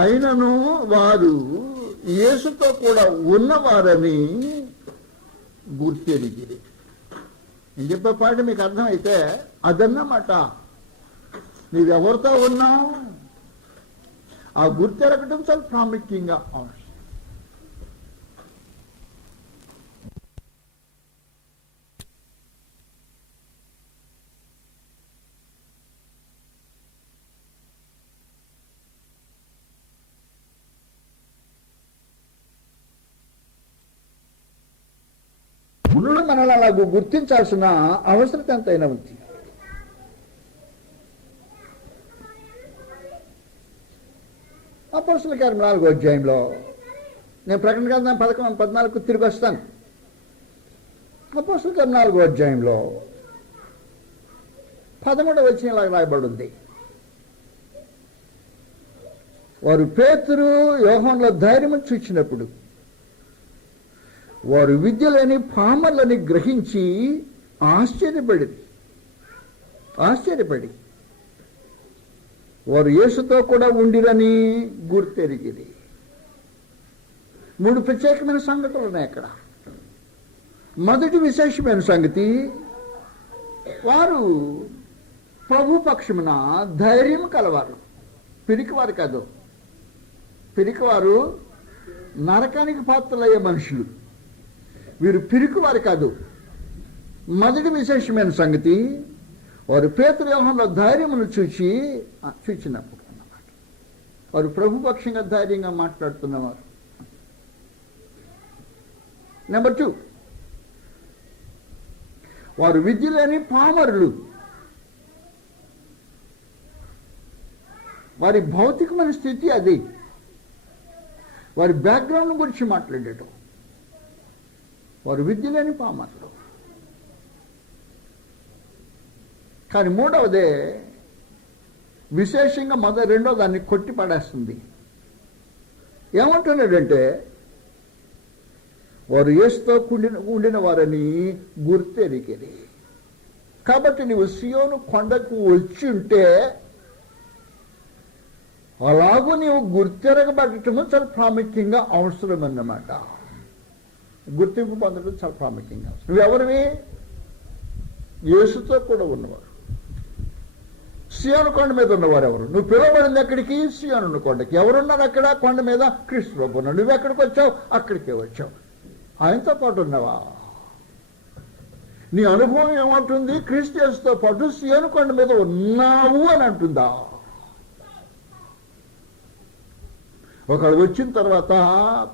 అయినను వారు యేసుతో కూడా ఉన్నవారని గుర్తెరిగిరి. నేను చెప్పే పాట మీకు అర్థమైతే అదన్నమాట. నీవెవరితో ఉన్నావు? ఆ గుర్తెరగటం చాలా ప్రాముఖ్యంగా అవసరం. మనల్ని అలాగూ గుర్తించాల్సిన అవసరం ఎంతైనా ఉంది. అపోస్తలుల కార్యం 4వ అధ్యాయంలో నేను ప్రకటన గ్రంథం 14 తిరిగి వస్తాను. అపోస్తలుల కార్యం 4వ అధ్యాయంలో 13వ వచనం ఇలాగ రాయబడి ఉంది. వారు పేతురు యోహానుల ధైర్యం చూచినప్పుడు వారు విద్య లేని పామర్లని గ్రహించి ఆశ్చర్యపడి వారు యేసుతో కూడా ఉండిరని గుర్తెరిగిరి. 3 ప్రత్యేకమైన సంగతులు ఉన్నాయి అక్కడ. మొదటి విశేషమైన సంగతి, వారు ప్రభు పక్షమున ధైర్యం కలవారు. పిరికివారు కాదు. పిరికివారు నరకానికి పాత్రలయ్యే మనుషులు. వీరు పిరికివారు కాదు. మొదటి విశేషమైన సంగతి, వారు పేతురు యోహానుల ధైర్యమును చూచినప్పుడు అన్నమాట. వారు ప్రభుపక్షంగా ధైర్యంగా మాట్లాడుతున్నవారు. నెంబర్ 2, వారు విద్య లేని పామరులు. వారి భౌతికమైన స్థితి అది. వారి బ్యాక్గ్రౌండ్ గురించి మాట్లాడేటం. వారు విద్య లేని పామరులు. కానీ 3వదే విశేషంగా రెండో దాన్ని కొట్టి పడేస్తుంది. ఏమంటున్నాడంటే, వారు యేసుతో ఉండిన వారని గుర్తెరిగిరి. కాబట్టి నీవు సియోను కొండకు వచ్చి ఉంటే అలాగూ నీవు గుర్తెరగబడటము చాలా ప్రాముఖ్యంగా అవసరం అన్నమాట. గుర్తింపు పొందడం చాలా ప్రాముఖ్యంగా అవసరం. నువ్వెవరివి? యేసుతో కూడా ఉన్నవారు. సియోను కొండ మీద ఉన్నవారు ఎవరు? నువ్వు పిలువబడింది ఎక్కడికి? సియోను కొండకి. ఎవరున్నారు అక్కడ కొండ మీద? క్రీస్తు ప్రభువు ఉన్నాడు. నువ్వు ఎక్కడికి వచ్చావు? అక్కడికే వచ్చావు. ఆయనతో పాటు ఉన్నావా? నీ అనుభవం ఏమంటుంది? క్రీస్తు యేసుతో పాటు సియోను కొండ మీద ఉన్నావు అని అంటుందా? ఒకడు వచ్చిన తర్వాత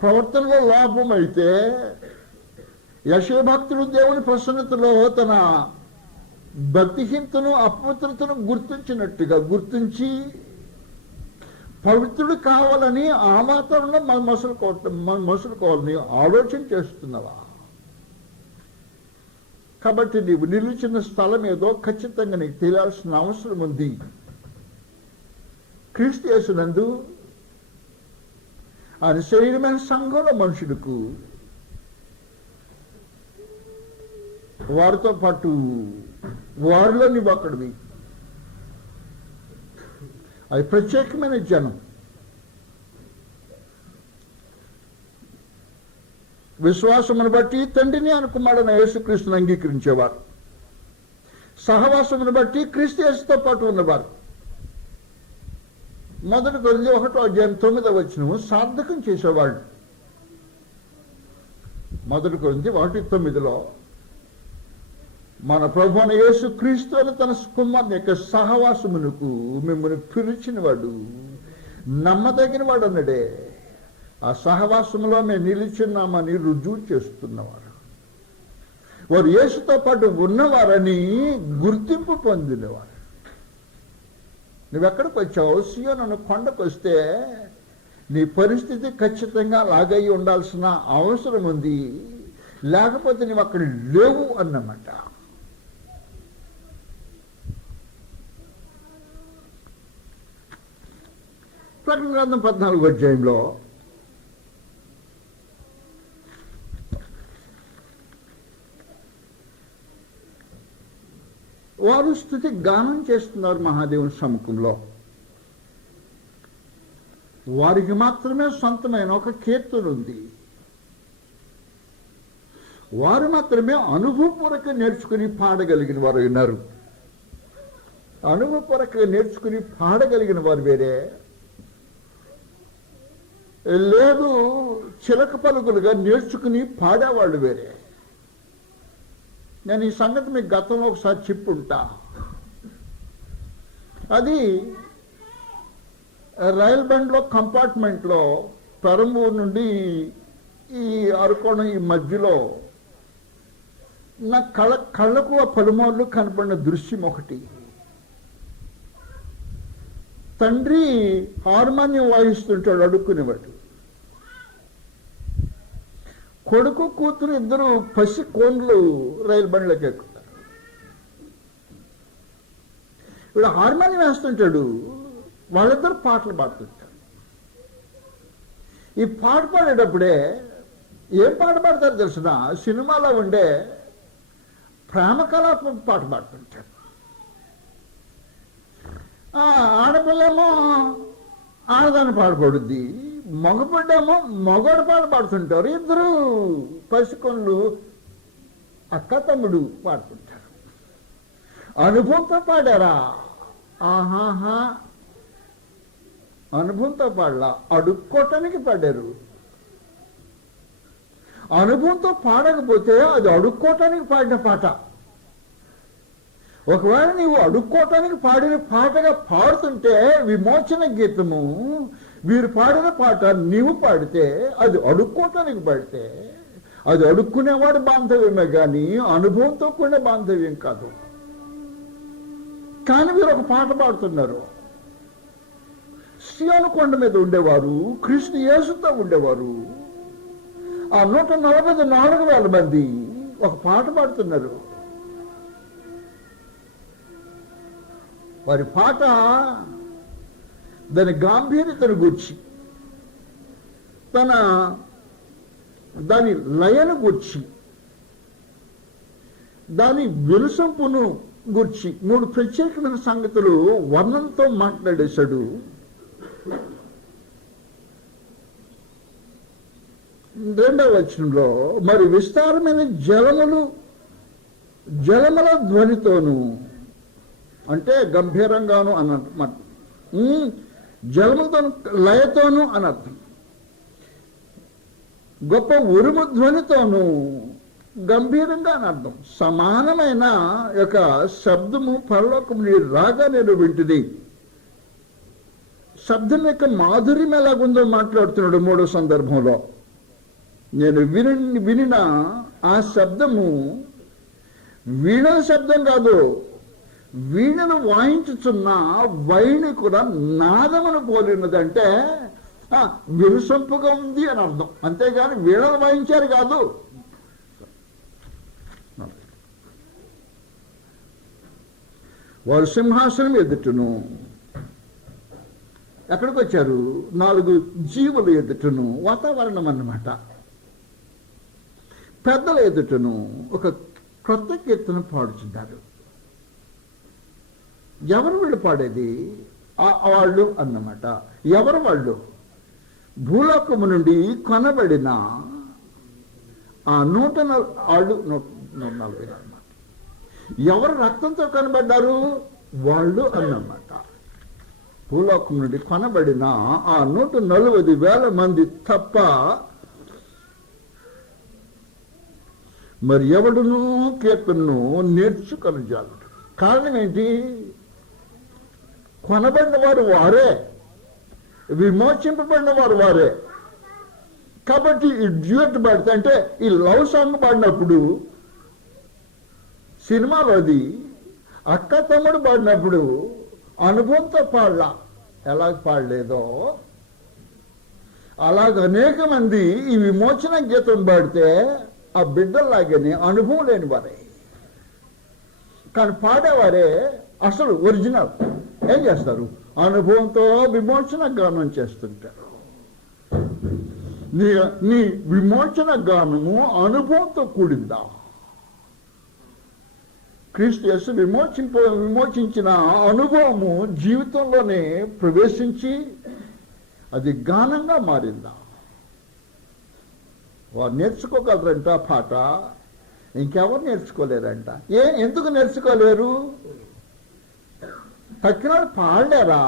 ప్రవర్తనలో లోపం అయితే యెషయా భక్తుడు దేవుని ప్రసన్నతలో తన భక్తిహీనతను అపవిత్రతను గుర్తించి పవిత్రుడు కావాలని ఆ మాత్రంలో మన మసులుకోవాలని ఆలోచన చేస్తున్నావా? కాబట్టి నీవు నిలిచిన స్థలం ఏదో ఖచ్చితంగా నీకు తెలియాల్సిన అవసరం ఉంది. క్రీస్తు యేసునందు ఆయన శరీరమైన సంఘంలో మనుషులకు వారితో పాటు వారిలో నీవు అక్కడివి. అది ప్రత్యేకమైన జనం. విశ్వాసమును బట్టి తండ్రిని ఆయన కుమారుడైన యేసుక్రీస్తును అంగీకరించేవారు, సహవాసమును బట్టి క్రీస్తు యేసుతో పాటు ఉన్నవారు. 1 కొరింథీ 1:9 సార్థకం చేసేవాళ్ళు. 1 కొరింథీ 1:9 మన ప్రభువైన యేసుక్రీస్తు అని తన కుమారుని యొక్క సహవాసమునకు మిమ్మల్ని పిలిచిన వాడు నమ్మదగిన వాడు అన్నడే. ఆ సహవాసంలో మేము నిలిచున్నామని రుజువు చేస్తున్నవారు. వారు యేసుతో పాటు ఉన్నవారని గుర్తింపు పొందినవారు. నువ్వెక్కడికి వచ్చావు? సియోను కొండకు వస్తే నీ పరిస్థితి ఖచ్చితంగా అలాగై ఉండాల్సిన అవసరం ఉంది. లేకపోతే నువ్వు అక్కడ లేవు అన్నమాట. ప్రకటన గ్రంథం 14వ అధ్యాయంలో వారు స్తుతి గానం చేస్తున్నారు మహాదేవుని సముఖంలో. వారికి మాత్రమే సొంతమైన ఒక కీర్తన ఉంది. వారు మాత్రమే అనుభవపూర్వకంగా నేర్చుకుని పాడగలిగిన వారు ఉన్నారు. అనుభవపూర్వకంగా నేర్చుకుని పాడగలిగిన వారు వేరే, లేదు చిలక పలుకులుగా నేర్చుకుని పాడేవాళ్ళు వేరే. నేను ఈ సంగతి మీకు గతంలో ఒకసారి చెప్పుంటా. అది రైలు బండ్లో కంపార్ట్మెంట్లో పెరంబూరు నుండి ఈ అరకోణం ఈ మధ్యలో నా కళ్ళకు ఆ పలుమార్లు కనపడిన దృశ్యం ఒకటి. తండ్రి హార్మోనియం వాయిస్తుంటాడు, అడుక్కునేవాడు. కొడుకు కూతురు ఇద్దరు పసి కోన్లు రైలు బండ్లోకి ఎక్కుతారు. ఇప్పుడు హార్మోనియం వేస్తుంటాడు, వాళ్ళిద్దరు పాటలు పాడుతుంటారు. ఈ పాట పాడేటప్పుడే ఏం పాట పాడతారు తెలిసిన? సినిమాలో ఉండే ప్రేమ కలాపం పాట పాడుతుంటారు. ఆడపిల్లేమో ఆడదాన్ని పాడబడుద్ది, మగబిడ్డేమో మగోడు పాట పాడుతుంటారు. ఇద్దరు పసికొండ్లు అక్క తమ్ముడు పాడుతుంటారు. అనుభవంతో పాడారా? ఆహాహా, అనుభవంతో పాడలా, అడుక్కోటానికి పాడారు. అనుభవంతో పాడకపోతే అది అడుక్కోటానికి పాడిన పాట. ఒకవేళ నీవు అడుక్కోటానికి పాడిన పాటగా పాడుతుంటే విమోచన గీతము, వీరు పాడిన పాట నీవు పాడితే అది అడుక్కోటానికి పాడితే అది అడుక్కునేవాడు బాంధవ్యమే కానీ అనుభవంతో కూడిన బాంధవ్యం కాదు. కానీ వీరు ఒక పాట పాడుతున్నారు. సియోను కొండ మీద ఉండేవారు, క్రీస్తు యేసుతో ఉండేవారు. ఆ 144,000 మంది ఒక పాట పాడుతున్నారు. వారి పాట దాని గాంభీర్యతను గూర్చి, తన దాని లయను గూర్చి, దాని విలుసంపును గూర్చి 3 ప్రత్యేకమైన సంగతులు వర్ణంతో మాట్లాడేశాడు. రెండవ వచనంలో మరి విస్తారమైన జలముల ధ్వనితోను, అంటే గంభీరంగాను అన్నమాట, జలములతో లయతోను అనర్థం, గొప్ప ఉరుము ధ్వనితోను గంభీరంగా అని అర్థం. సమానమైన యొక్క శబ్దము పరలోకం రాగా నేను వింటిది. శబ్దం యొక్క మాధుర్యం ఎలాగుందో మాట్లాడుతున్నాడు 3వ సందర్భంలో. నేను వినిన ఆ శబ్దము వీణల శబ్దం కాదు, వీణను వాయించుచున్న వైణికుల నాదమును పోలినదంటే విరుసంపుగా ఉంది అని అర్థం, అంతేగాని వీణలు వాయించారు కాదు. వారు సింహాసనం ఎదుటను, ఎక్కడికి వచ్చారు? 4 జీవులు ఎదుటను, వాతావరణం అన్నమాట. పెద్దల ఎదుటను ఒక క్రొత్త కీర్తన పాడుచున్నారు. ఎవరు వీళ్ళు పాడేది? వాళ్ళు అన్నమాట. ఎవరు వాళ్ళు? భూలోకము నుండి కొనబడిన ఆ 140 అన్నమాట. ఎవరు రక్తంతో కనబడ్డారు? వాళ్ళు అన్నమాట. భూలోకం నుండి కొనబడిన ఆ 140,000 మంది తప్ప మరి ఎవడునూ కీర్తనను నేర్చుకొనజాలడు. కారణం ఏంటి? కొనబడిన వారు వారే, విమోచింపబడిన వారు వారే. కాబట్టి ఈ డ్యూయట్ పాడితే, అంటే ఈ లవ్ సాంగ్ పాడినప్పుడు, సినిమాలో అది అక్క తమ్ముడు పాడినప్పుడు అనుభవంతో పాడలా, ఎలా పాడలేదో అలాగ అనేక మంది ఈ విమోచన గీతం పాడితే ఆ బిడ్డల్లాగానే అనుభవం లేని వారే, కానీ పాడేవారే అసలు ఒరిజినల్. ఏం చేస్తారు? అనుభవంతో విమోచన గానం చేస్తుంటారు. నీ విమోచన గానము అనుభవంతో కూడిందా? క్రీస్తు యేసు విమోచించిన అనుభవము జీవితంలోనే ప్రవేశించి అది గానంగా మారిందా? వారు నేర్చుకోగలరంట పాట, ఇంకెవరు నేర్చుకోలేరంట. ఎందుకు నేర్చుకోలేరు? తక్కినాడు పాడలేరా?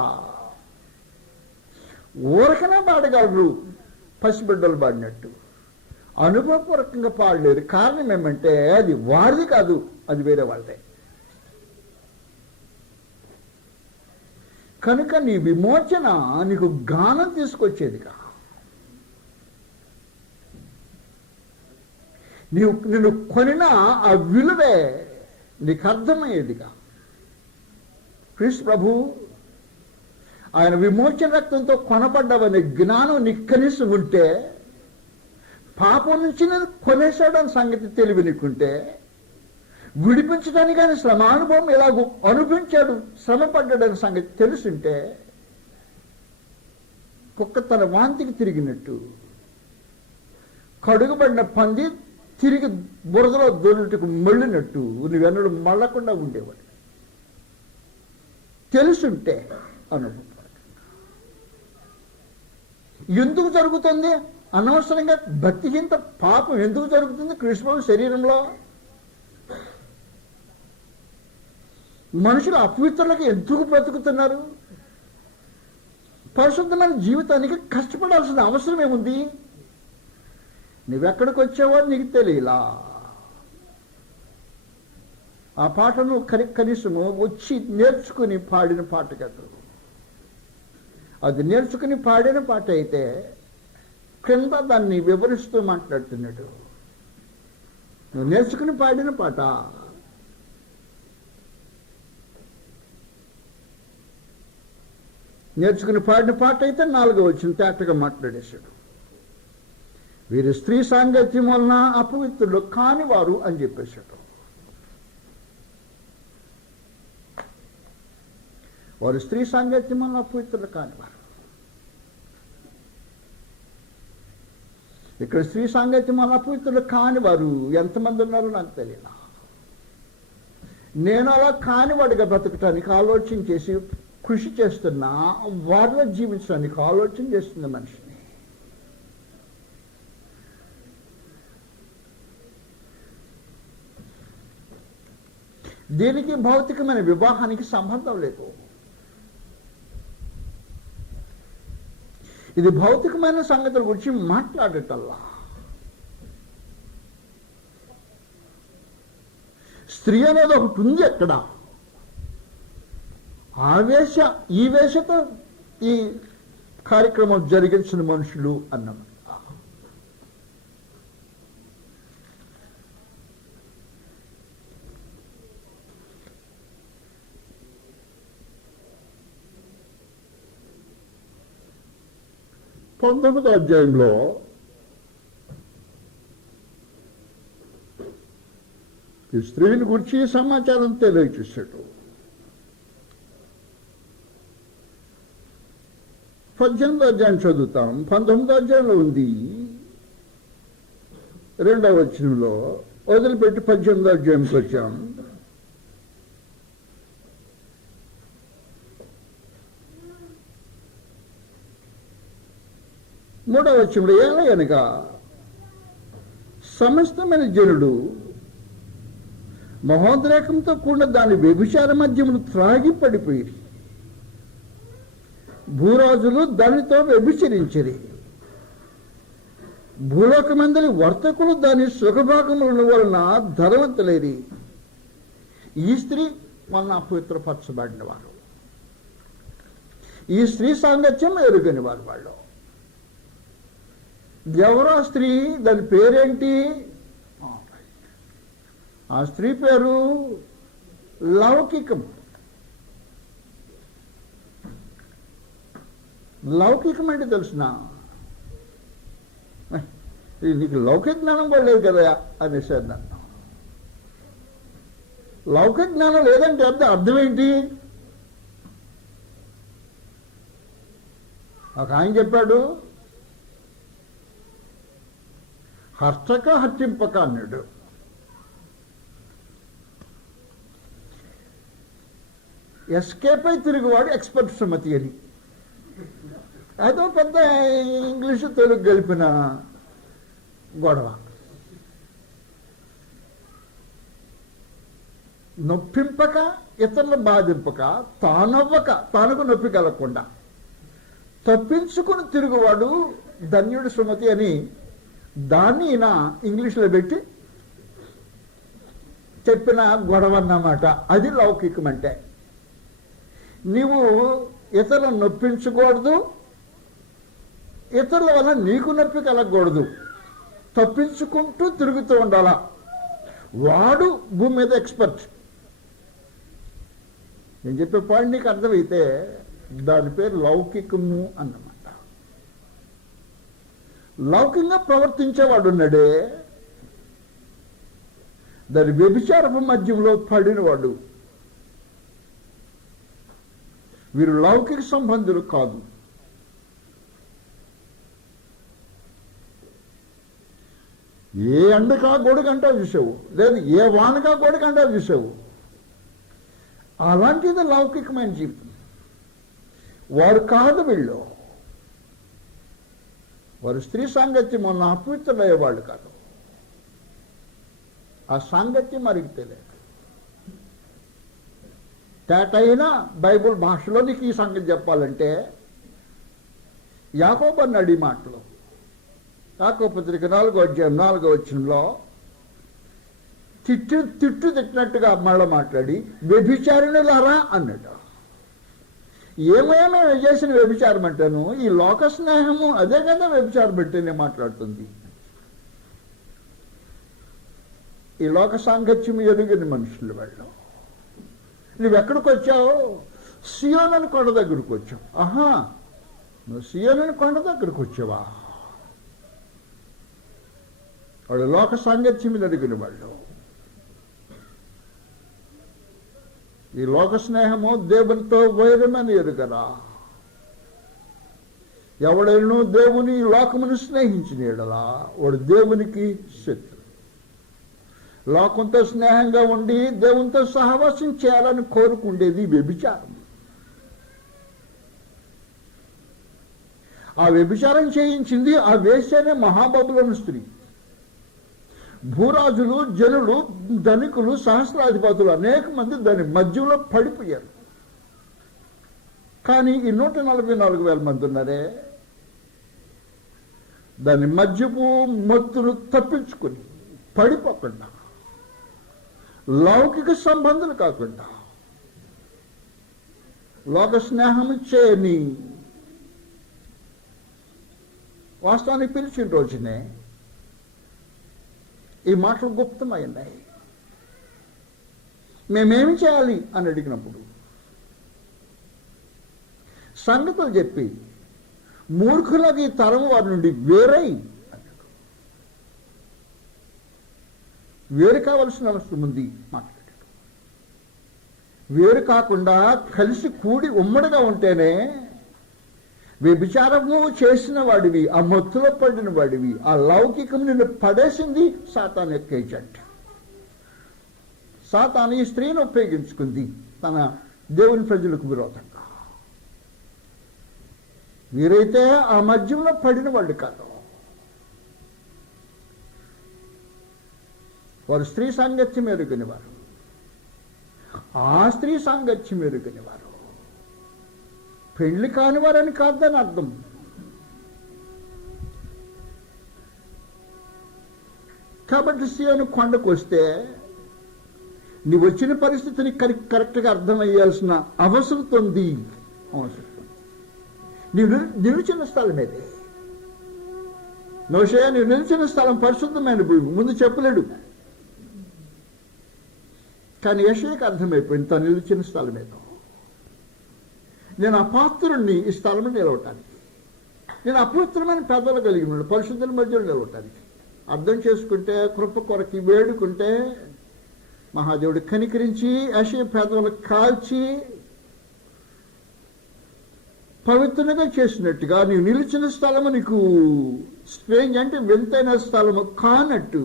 ఊరకనే పాడగలరు, పసిబిడ్డలు పాడినట్టు. అనుభవపూర్వకంగా పాడలేరు. కారణం ఏమంటే అది వారిది కాదు, అది వేరే వాళ్ళదే. కనుక నీ విమోచన నీకు గానం తీసుకొచ్చేదిగా, నిన్ను కొనిన ఆ విలువే నీకు అర్థమయ్యేదిగా. క్రీస్తు ప్రభు ఆయన విమోచన రక్తంతో కొనబడ్డవనే జ్ఞానం నీకు కనీసం ఉంటే, పాపం నుంచి నేను కొనేశాడని సంగతి తెలివి నీకుంటే, విడిపించడానికి ఆయన శ్రమానుభవం ఎలాగో అనుభవించాడు, శ్రమ పడ్డాడని సంగతి తెలుసుంటే, కుక్క తన వాంతికి తిరిగినట్టు, కడుగుబడిన పంది తిరిగి బురదలో దొరుటకు మళ్ళినట్టు నువ్వెన్నడూ మళ్ళకుండా ఉండేవాడు. తెలుసుంటే అనుభవం. ఎందుకు జరుగుతుంది? అనవసరంగా భక్తిహీనత, పాపం ఎందుకు జరుగుతుంది కృష్ణ శరీరంలో? మనుషులు అపవిత్రులకు ఎందుకు బ్రతుకుతున్నారు? పరిశుద్ధమైన జీవితానికి కష్టపడాల్సిన అవసరం ఏముంది? నువ్వెక్కడికి వచ్చావో నీకు తెలియలా. ఆ పాటను కనీసము వచ్చి నేర్చుకుని పాడిన పాట కాదు. అది నేర్చుకుని పాడిన పాట అయితే క్రింద దాన్ని వివరిస్తూ మాట్లాడుతున్నాడు. నువ్వు నేర్చుకుని పాడిన పాట. నేర్చుకుని పాడిన పాట అయితే 4వ వచనం తేటగా మాట్లాడేశాడు. వీరి స్త్రీ సాంగత్యం వలన అపవిత్రులు కాని వారు అని చెప్పేశాడు. వారు స్త్రీ సాంగత్యం వలన అపవిత్రులు కానివారు. ఇక్కడ స్త్రీ సాంగత్యం మన అపవిత్రులు కాని వారు ఎంతమంది ఉన్నారో నాకు తెలియదు. నేను అలా కానివాడిగా బ్రతకటానికి ఆలోచన చేసి కృషి చేస్తున్నా, వారిలో జీవించడానికి ఆలోచన చేస్తుంది మనిషిని. దీనికి భౌతికమైన వివాహానికి సంబంధం లేదు. ఇది భౌతికమైన సంగతుల గురించి మాట్లాడటల్లా. స్త్రీ అనేది ఒకటి ఉంది ఎక్కడ. ఈ వేషతో ఈ కార్యక్రమం జరిగించిన మనుషులు అన్నమాట. పంతొమ్మిదో అధ్యాయంలో ఈ స్త్రీని గురించి సమాచారం తెలియచేశాడు. 18వ అధ్యాయం చదువుతాం. 19వ అధ్యాయంలో ఉంది 2వ వచనంలో. వదిలిపెట్టి 18వ అధ్యాయంకి వచ్చాం. మూడవ వచనంలో ఏలయనగా సమస్తమైన జనుడు మహోద్రేకంతో కూడిన దాని వ్యభిచార మద్యములు త్రాగి పడిపోయి భూరాజులు దానితో వ్యభిచరించిరి. భూలోకమందరి వర్తకులు దాని సుఖభాగముల వలన ధనవంతులేరి. ఈ స్త్రీ వలన అపవిత్రపరచబడిన వారు, ఈ స్త్రీ సాంగత్యం ఎరుగని వారు. వాళ్ళు ఎవరో స్త్రీ, దాని పేరేంటి? ఆ స్త్రీ పేరు లౌకికం. లౌకికం అంటే తెలుసునా? నీకు లౌకిక జ్ఞానం కూడా లేదు కదా అనేసి అన్నాను. లౌకిక జ్ఞానం లేదంటే అర్థం ఏంటి? ఒక ఆయన చెప్పాడు, హర్చక హర్చింపక అన్నాడు. ఎస్కేప్ అయి తిరుగువాడు ఎక్స్పర్ట్ సుమతి అని. అదో పెద్ద ఇంగ్లీషు తెలుగు కలిపిన గొడవ. నొప్పింపక, ఇతరులు బాధింపక, తానుకు నొప్పి కలగకుండా తప్పించుకుని తిరుగువాడు ధన్యుడు సుమతి అని దాన్ని ఈయన ఇంగ్లీష్లో పెట్టి చెప్పిన గొడవ అన్నమాట. అది లౌకికం అంటే. నీవు ఇతరులను నొప్పించకూడదు, ఇతరుల వల్ల నీకు నొప్పి కలగకూడదు, తప్పించుకుంటూ తిరుగుతూ ఉండాలా. వాడు భూమి మీద ఎక్స్పర్ట్. నేను చెప్పే పాయింట్ నీకు అర్థమైతే దాని పేరు లౌకికము అన్నమాట. లౌకికంగా ప్రవర్తించేవాడు ఉన్నాడే, దాని వ్యభిచారపు మధ్యంలో పడినవాడు. వీరు లౌకిక సంబంధులు కాదు. ఏ ఎండకా గొడుగంటా చూసావు, లేదు ఏ వానకా గొడుగంటా చూసావు. అలాంటిది లౌకికమైన జీవితం. వారు కాదు వీళ్ళు. వారు స్త్రీ సాంగత్యం మొన్న అపవిత్రులయ్యేవాళ్ళు కాదు. ఆ సాంగత్యం మరికి తెలియదు. తేటైనా బైబుల్ భాషలో నీకు ఈ సంగతి చెప్పాలంటే యాకోబు అన్నాడు ఈ మాటలు. యాకోబు పత్రిక 4వ అధ్యాయం 4వ వచనంలో తిట్టినట్టుగా మళ్ళీ మాట్లాడి వ్యభిచారిణులారా అన్నాడు. ఏమైనా చేసిన వ్యభిచారం అంటాను, ఈ లోక స్నేహము అదే కదా వ్యభిచారం పెట్టేనే మాట్లాడుతుంది. ఈ లోక సాంగత్యం ఎదుగుని మనుషులు వాళ్ళు. నువ్వెక్కడికి వచ్చావు? సియోను కొండ దగ్గరకు వచ్చావు. ఆహా, నువ్వు సియోను కొండ దగ్గరకు వచ్చావా? వాళ్ళు లోక సాంగత్యం ఎదుగుని వాళ్ళు. ఈ లోక స్నేహము దేవునితో వైరమని ఎరుగరా. ఎవడైనా దేవుని లోకమును స్నేహించిన యెడల వాడు దేవునికి శత్రు. లోకంతో స్నేహంగా ఉండి దేవునితో సహవాసం చేయాలని కోరుకుండేది వ్యభిచారం. ఆ వ్యభిచారం చేయించింది ఆ వేశ్యనే మహాబబులోను స్త్రీ. భూరాజులు, జనులు, ధనికులు, సహస్రాధిపతులు అనేక మంది దాని మధ్యలో పడిపోయారు. కానీ ఈ 144,000 మంది ఉన్నారే, దాని మధ్యపు మత్తును తప్పించుకొని పడిపోకుండా, లౌకిక సంబంధాలు కాకుండా, లోక స్నేహం చేయని వాస్తవానికి పిలిచిన రోజునే ఈ మాటలు గుప్తమైనాయి. మేమేమి చేయాలి అని అడిగినప్పుడు సంగతులు చెప్పి మూర్ఖులకి ఈ తరం వారి నుండి వేరై అన్నాడు. వేరు కావలసిన అవసరం ఉంది మాట్లాడాడు. వేరు కాకుండా కలిసి కూడి ఉమ్మడిగా ఉంటేనే వ్యభిచారము చేసిన వాడివి, ఆ మత్తులో పడిన వాడివి, ఆ లౌకికం నిన్ను పడేసింది సాతాను యొక్క ఏజెంట్. సాతాను ఈ స్త్రీని ఉపయోగించుకుంది తన దేవుని ప్రజలకు విరోధంగా. వీరైతే ఆ మధ్యంలో పడిన వాళ్ళు కాదు. వారు స్త్రీ సాంగత్యం ఎరుగనివారు, ఆ స్త్రీ సాంగత్యం ఎరుగనివారు. పెళ్లి కానివారని కాదని అర్థం. కాబట్టి సీయోను కొండకు వస్తే నీ వచ్చిన పరిస్థితిని కరెక్ట్గా అర్థమయ్యాల్సిన అవసరం ఉంది. నీవు నిలిచిన స్థలం ఏది? మోషే, నీవు నిలిచిన స్థలం పరిశుద్ధమైన భూమి. ముందు చెప్పలేడు, కానీ యెషయాకు అర్థమైపోయింది తను నిలిచిన స్థలం ఏదో. నేను అపాత్రుణ్ణి ఈ స్థలం నిలవటానికి, నేను అపవిత్రమైన పెద్దలు కలిగిన పరిశుద్ధుల మధ్యలో నిలవటానికి. అర్థం చేసుకుంటే, కృప కొరకి వేడుకుంటే మహాదేవుడు కనికరించి యెషయా పెదవులు కాల్చి పవిత్రంగా చేసినట్టుగా నీవు నిలిచిన స్థలము నీకు స్ట్రేంజ్ అంటే వింతైన స్థలము కానట్టు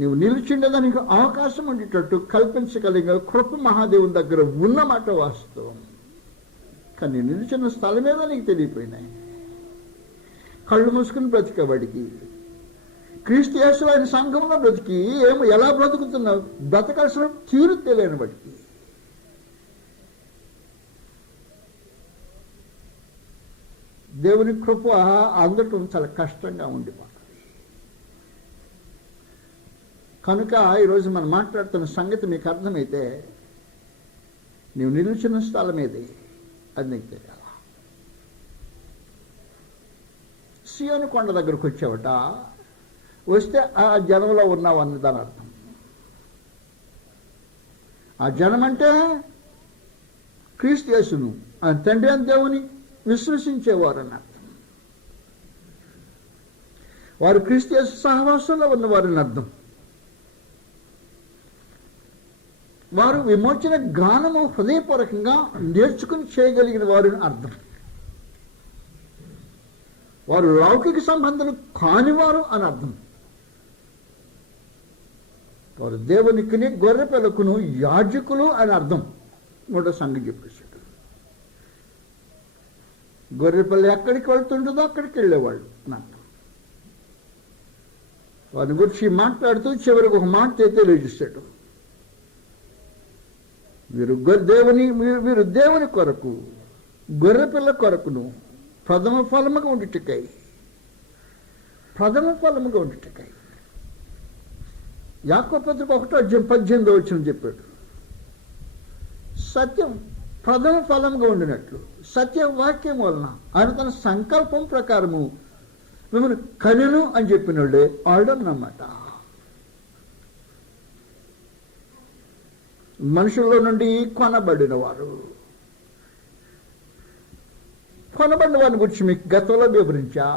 నీవు నిలిచిండదానికి అవకాశం ఉండేటట్టు కల్పించగలిగిన కృప మహాదేవుని దగ్గర ఉన్నమాట వాస్తవం. కానీ నిలిచిన స్థలం మీద నీకు తెలియపోయినాయి. కళ్ళు మూసుకుని బ్రతికేవాడికి, క్రీస్తు యేసులో ఆయన సంఘంలో బ్రతికి ఎలా బ్రతుకుతున్నావు, బ్రతకాల్సిన తీరు తెలియని వాడికి. దేవుని కృప అందటం చాలా కష్టంగా ఉండిపోతుంది. కనుక ఈరోజు మనం మాట్లాడుతున్న సంగతి మీకు అర్థమైతే నీవు నిలిచిన స్థలం ఏది అది నీకు తెలియాలి. సీయోను కొండ దగ్గరకు వచ్చావట, వస్తే ఆ జనంలో ఉన్నావు అన్న దాని అర్థం. ఆ జనం అంటే క్రీస్తు యేసును ఆయన తండ్రి అని దేవుని విశ్వసించేవారు అని అర్థం. వారు క్రీస్తు యేసు సహవాసంలో ఉన్నవారని అర్థం. వారు విమోచన గానము హృదయపూర్వకంగా నేర్చుకుని చేయగలిగిన వారు అర్థం. వారు లౌకిక సంబంధాలు కానివారు అని అర్థం. వారు దేవునికిని గొర్రె పిల్లకును యాజకులు అని అర్థం. మూడో సంగతి చెప్పేశాడు. గొర్రె పిల్ల ఎక్కడికి వెళ్తుంటుందో అక్కడికి వెళ్ళేవాళ్ళు అని అర్థం. వారి గురించి మాట్లాడుతూ చివరికి ఒక మాట తెలియజేశాడు. వీరు దేవుని కొరకు గొర్రెపిల్ల కొరకును ప్రథమ ఫలముగా ఉండుటకై యాకోబు పత్రిక 1:18 చెప్పాడు. సత్యం ప్రథమ ఫలముగా ఉండినట్లు సత్యవాక్యం వలన ఆయన తన సంకల్పం ప్రకారము మిమ్మల్ని కనెను అని చెప్పినోడే ఆడన్నమాట. మనుషుల్లో నుండి కొనబడిన వారిని గురించి మీకు గతంలో వివరించా.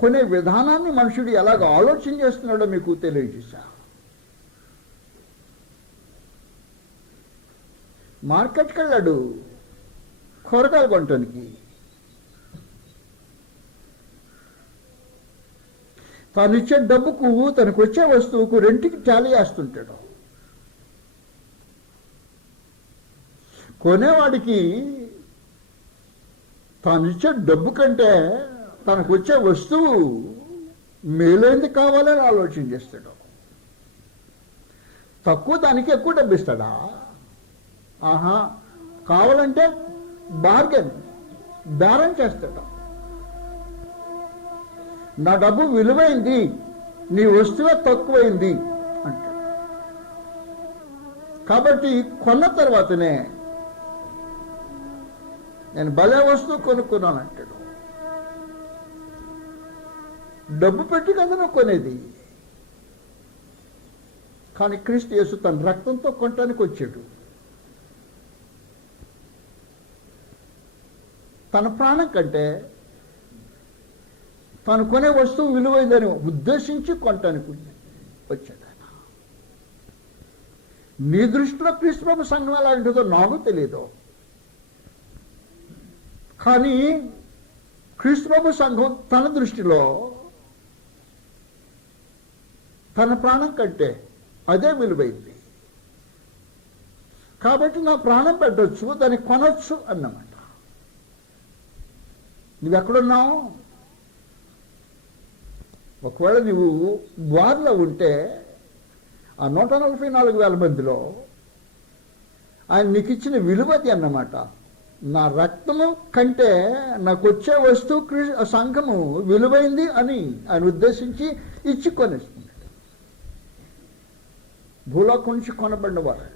కొనే విధానాన్ని మనుషుడు ఎలాగ ఆలోచన చేస్తున్నాడో మీకు తెలియజేశా. మార్కెట్కి వెళ్ళాడు, కూరగాయలు కొనటానికి. తాను ఇచ్చే డబ్బుకు తనకు వచ్చే వస్తువుకు రెంటికి టాలీ వేస్తుంటాడు. కొనేవాడికి తాను ఇచ్చే డబ్బు కంటే తనకు వచ్చే వస్తువు మేలైంది కావాలని ఆలోచన చేస్తాడు. తక్కువ దానికి ఎక్కువ డబ్బు ఇస్తాడా? ఆహా, కావాలంటే బార్గెన్, బేరం చేస్తాడు. నా డబ్బు విలువైంది, నీ వస్తువే తక్కువైంది అంటాడు. కాబట్టి కొన్న తర్వాతనే నేను భలే వస్తువు కొనుక్కున్నాను అంటాడు. డబ్బు పెట్టి కదా నువ్వు కొనేది. కానీ క్రీస్తు యేసు తన రక్తంతో కొనటానికి వచ్చాడు. తన ప్రాణం కంటే తను కొనే వస్తువు విలువైందని ఉద్దేశించి కొనటానికి వచ్చాడు. నీ దృష్టిలో క్రీస్తు ప్రభు సంఘం ఎలా ఉంటుందో నాకు తెలియదు. కానీ క్రీస్తు ప్రభు సంఘం తన దృష్టిలో తన ప్రాణం కంటే అదే విలువైంది. కాబట్టి నా ప్రాణం పెట్టవచ్చు, దాన్ని కొనొచ్చు అన్నమాట. నువ్వెక్కడున్నావు? ఒకవేళ నువ్వు ద్వారలో ఉంటే ఆ 144,000 మందిలో ఆయన నీకు ఇచ్చిన విలువది అన్నమాట. నా రక్తము కంటే నాకు వచ్చే వస్తువు సంఘము విలువైంది అని ఆయన ఉద్దేశించి ఇచ్చి కొనేస్తుంది. భూలోకం నుంచి కొనబడిన వారు.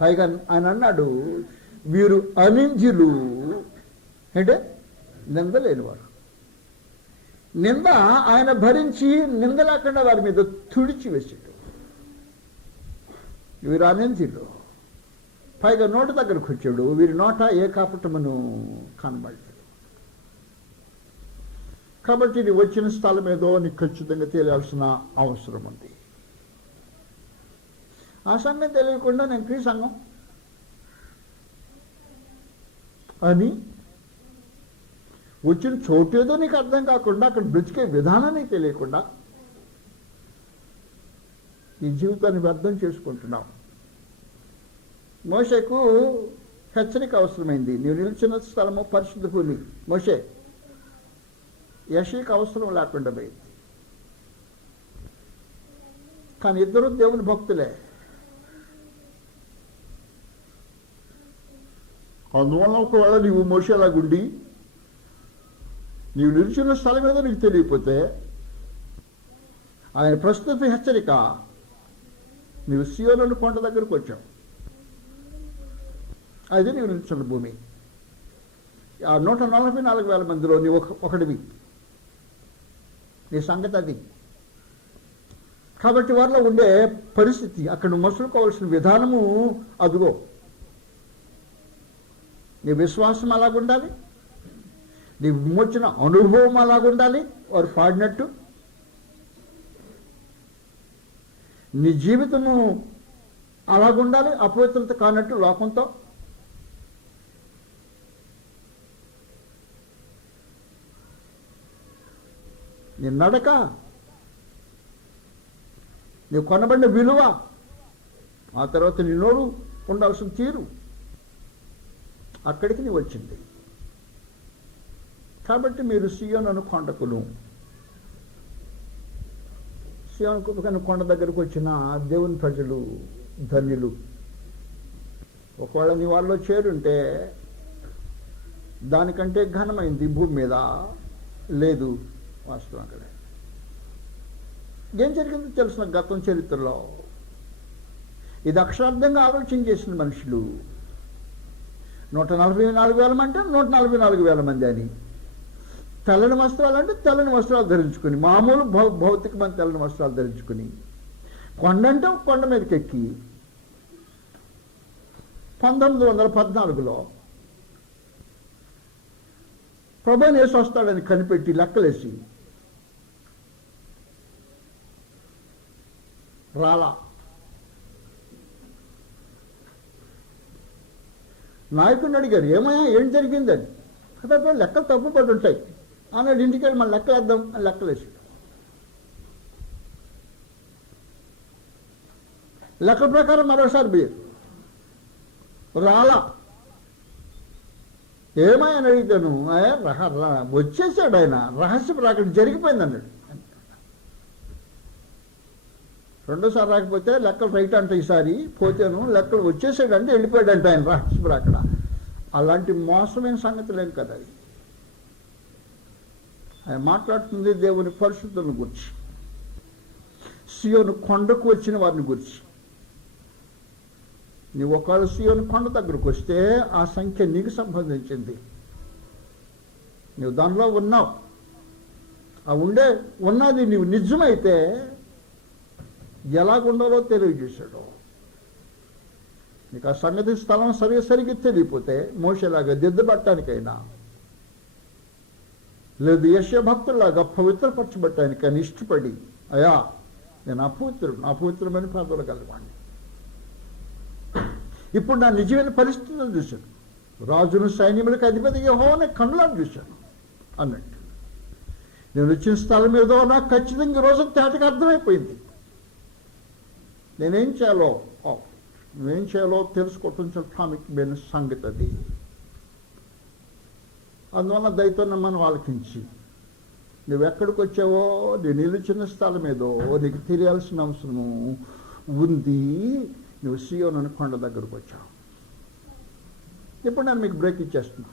పైగా ఆయన అన్నాడు, వీరు అనింజులు అంటే నింద లేనివారు. నింద ఆయన భరించి నింద లేకుండా వారి మీద తుడిచి వేసాడు. వీరు అనింజులు. పైగా నోటి దగ్గరకు వచ్చాడు, వీరి నోట ఏ కాపటమును కనబడలేదు. కాబట్టి నీ వచ్చిన స్థలం ఏదో నీకు ఖచ్చితంగా తెలియాల్సిన అవసరం ఉంది. ఆ సంగతి తెలియకుండా నేను క్రీస్తు సంఘం అని వచ్చిన చోటేదో నీకు అర్థం కాకుండా అక్కడ బ్రతికే విధానం నీకు తెలియకుండా ఈ జీవితాన్ని వ్యర్థం చేసుకుంటున్నావు. మోషేకు హెచ్చరిక అవసరమైంది. నీవు నిలిచిన స్థలము పరిశుద్ధ భూమి. మోషే యెషయాకు అవసరం లేకుండా పోయింది. కానీ ఇద్దరు దేవుని భక్తులే. అందువల్ల ఒకవేళ నీవు మోషేలాగుండి నీవు నిలిచిన స్థలం ఏదో నీకు తెలియకపోతే ఆయన ప్రస్తుత హెచ్చరిక, నీవు సీయోను కొండ దగ్గరకు వచ్చావు, అది నీవు నిలిచిన భూమి. ఆ 144,000 మందిలో నీవు ఒకటివి. నీ సంగతి అది. కాబట్టి వారిలో ఉండే పరిస్థితి, అక్కడ మసులుకోవాల్సిన విధానము అదిగో. నీ విశ్వాసం అలాగుండాలి, నీ విమోచన అనుభవం అలాగుండాలి వారు పాడినట్టు. నీ జీవితము అలాగుండాలి, అపవిత్రత కానట్టు లోకంతో. నీ నడక, నీవు కొనబడిన విలువ, ఆ తర్వాత నీ నోరు ఉండాల్సిన తీరు, అక్కడికి నీ వచ్చింది. కాబట్టి మీరు సీయోను కొండకును, సీయోను కొండ దగ్గరకు వచ్చిన దేవుని ప్రజలు ధన్యులు. ఒకవేళ నీ వాళ్ళలో చేరుంటే దానికంటే ఘనమైంది భూమి మీద లేదు. వాస్తవం అక్కడ ఏం జరిగిందో తెలిసిన గతం చరిత్రలో ఇది అక్షరార్థంగా ఆలోచన చేసిన మనుషులు 144,000 అంటే 144,000 మంది అని. తెల్లని వస్త్రాలు అంటే తెల్లని వస్త్రాలు ధరించుకుని, మామూలు భౌతికమైన తెల్లని వస్త్రాలు ధరించుకుని, కొండ అంటే కొండ మీదకి ఎక్కి 1914లో ప్రభువుని యేసు వస్తాడని కనిపెట్టి లెక్కలేసి రాలా. నాయకుడిని అడిగారు, ఏమయ్యా ఏం జరిగిందని. కదా లెక్కలు తప్పుపడి ఉంటాయి అన్నాడు. ఇంటికి వెళ్ళి మన లెక్కలు వేద్దాం అని లెక్కలు వేసాడు. లెక్కల ప్రకారం మరోసారి బియ్యం రాలా. ఏమని అడిగితాను, వచ్చేసాడు ఆయన, రహస్యం రాకడం జరిగిపోయింది అన్నాడు. రెండోసారి రాకపోతే లెక్కలు రైట్ అంట, ఈసారి పోతేను లెక్కలు వచ్చేసాడంటే వెళ్ళిపోయాడంట ఆయన, రహస్యం రాకడ. అలాంటి మోసమైన సంగతులేం కదా అది. ఆయన మాట్లాడుతుంది దేవుని పరిశుద్ధులను గురించి, సియోను కొండకు వచ్చిన వారిని గురించి. నీవు ఒకవేళ సియోను కొండ దగ్గరకు వస్తే ఆ సంఖ్య నీకు సంబంధించింది. నువ్వు దానిలో ఉన్నావు. ఆ ఉన్నది నీవు నిజమైతే ఎలాగుండాలో తెలియజేశాడు. నీకు ఆ సంగతి స్థలం సరిగ్గా తెలియపోతే మోషేలాగా దిద్దబట్టడానికైనా, లేదు యెషయా భక్తులాగా పవిత్రపరచబట్టడానికైనా ఇష్టపడి, అయ్యా నేను అపవిత్రమైన పాదాలు కలవాడిని, ఇప్పుడు నా నిజమైన పరిస్థితులను చూశాను, రాజును సైన్యములకు అధిపతి యెహోవాను కన్నులారా చూశాను అన్నట్టు. నేను వచ్చిన స్థలం ఏదో నాకు ఖచ్చితంగా రోజు తేటగా అర్థమైపోయింది. నువ్వేం చేయాలో తెలుసుకోవటం చాలా ప్రాముఖ్యమైన సంగతి అది. అందువల్ల దయతో మనం ఆలకించి, నువ్వెక్కడికి వచ్చావో, నీ నిలిచిన స్థలం ఏదో నీకు తెలియాల్సిన అవసరము ఉంది. నువ్వు సియోను కొండ దగ్గరకు వచ్చావు. ఇప్పుడు నేను మీకు బ్రేక్ ఇచ్చేస్తున్నా.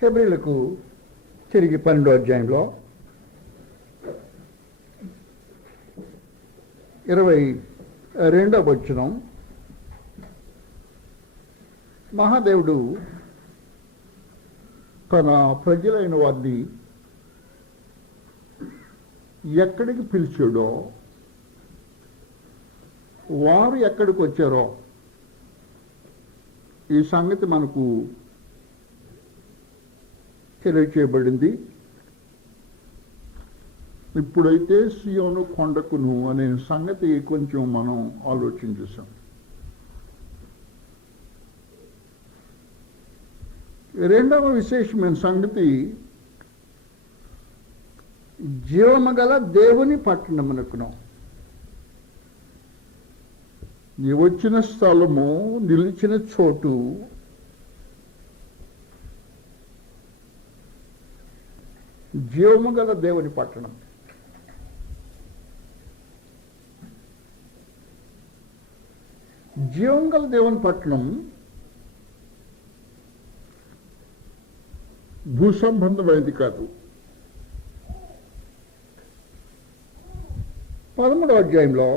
హెబ్రీయులకు తిరిగి 12వ అధ్యాయంలో 22వ వచనం, మహాదేవుడు తన ప్రజలైన వారిని ఎక్కడికి పిలిచాడో, వారు ఎక్కడికి వచ్చారో ఈ సంగతి మనకు తెలియచేయబడింది. ఇప్పుడైతే సియోను కొండకును అనే సంగతి కొంచెం మనం ఆలోచన చేశాం. రెండవ విశేషమైన సంగతి, జీవమగల దేవుని పట్టణమునకును. నీ వచ్చిన స్థలము, నిలిచిన చోటు జీవము గల దేవుని పట్టణం. జీవం గల దేవుని పట్టణం భూసంబంధమైనది కాదు. 13వ అధ్యాయంలో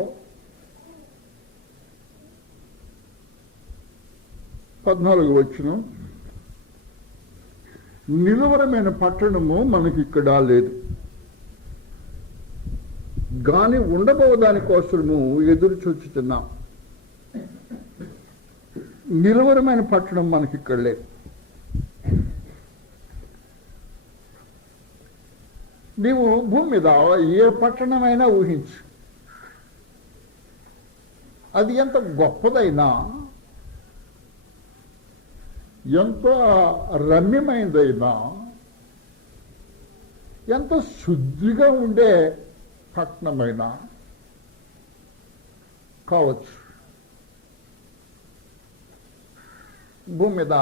14వ వచనం, నిలువరమైన పట్టణము మనకి ఇక్కడ లేదు, గాని ఉండబోదాని కోసము ఎదురు చూచుతున్నాం. నిలువరమైన పట్టణం మనకి ఇక్కడ లేదు. నీవు భూమి మీద ఏ పట్టణమైనా ఊహించు, అది ఎంత గొప్పదైనా, ఎంతో రమ్యమైనదైనా, ఎంత శుద్ధిగా ఉండే పట్టణమైనా కావచ్చు. భూమి మీద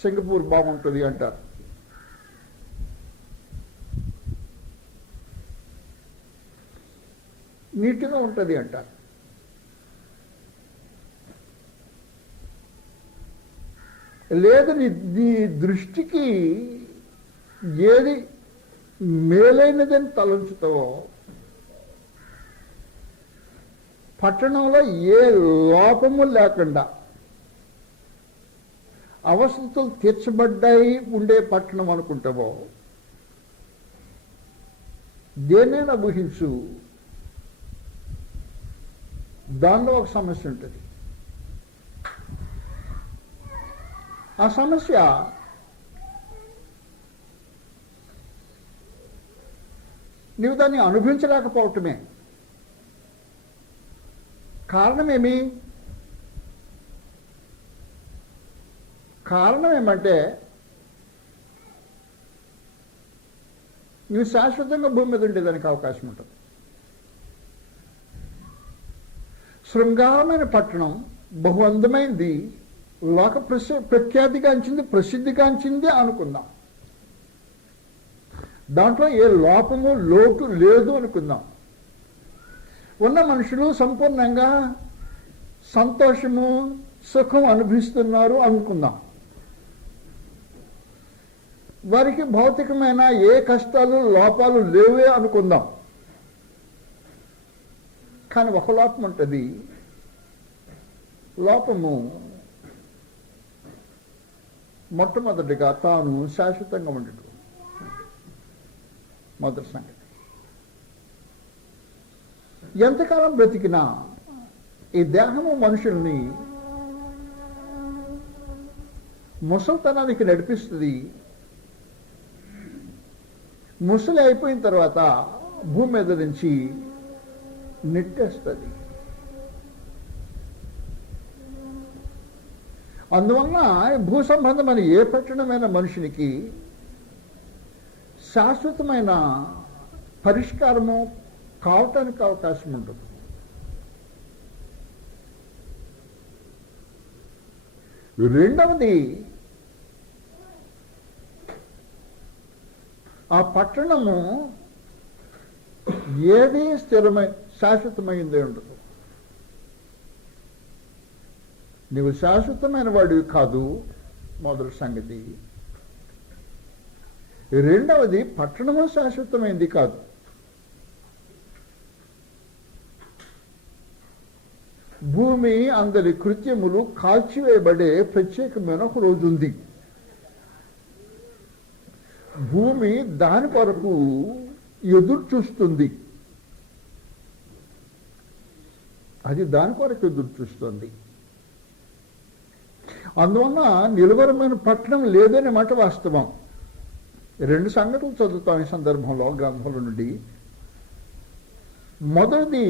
సింగపూర్ బాగుంటుంది అంటారు, నీట్గా ఉంటుంది అంటారు. లేదు నీ దృష్టికి ఏది మేలైనదని తలంచుతావో, పట్టణంలో ఏ లోపము లేకుండా అవసరతలు తీర్చబడ్డాయి ఉండే పట్టణం అనుకుంటావో, దేన్నైనా ఊహించు, దానిలో ఒక సమస్య ఉంటుంది. ఆ సమస్య నీవు దాన్ని అనుభవించలేకపోవటమే. కారణమేమి? కారణం ఏమంటే నువ్వు శాశ్వతంగా భూమి మీద ఉండేదానికి అవకాశం ఉంటుంది. శృంగారమైన పట్టణం, బహు అందమైంది, లోక ప్రఖ్యాతిగాంచింది, ప్రసిద్ధిగాంచింది అనుకుందాం. దాంట్లో ఏ లోపము లోటు లేదు అనుకుందాం. ఉన్న మనుషులు సంపూర్ణంగా సంతోషము సుఖం అనుభవిస్తున్నారు అనుకుందాం. వారికి భౌతికమైన ఏ కష్టాలు లోపాలు లేవే అనుకుందాం. కానీ ఒక లోపం ఉంటుంది. లోపము మొట్టమొదటిగా తాను శాశ్వతంగా ఉండడు. మొదటి సంగతి. ఎంతకాలం బ్రతికినా ఈ దేహము మనుషుల్ని ముసలితనానికి నడిపిస్తుంది. ముసలి అయిపోయిన తర్వాత భూమి మీద నుంచి నెట్టేస్తుంది. అందువలన భూ సంబంధమైన ఏ పట్టణమైన మనుషునికి శాశ్వతమైన పరిష్కారము కావటానికి అవకాశం ఉండదు. రెండవది, ఆ పట్టణము ఏది శాశ్వతమైందే ఉండదు. నీవు శాశ్వతమైన వాడివి కాదు, మొదటి సంగతి. రెండవది, పట్టణము శాశ్వతమైంది కాదు. భూమి అందరి కృత్యములు కాల్చివేయబడే ప్రత్యేకమైన ఒక రోజు ఉంది. భూమి దాని కొరకు ఎదురు చూస్తుంది. అది దాని కొరకు ఎదురు చూస్తుంది. అందువలన నిలవరమైన పట్టణం లేదనే మాట వాస్తవం. రెండు సంగతులు చదువుతాం ఈ సందర్భంలో గ్రంథంలో నుండి. మొదటిది,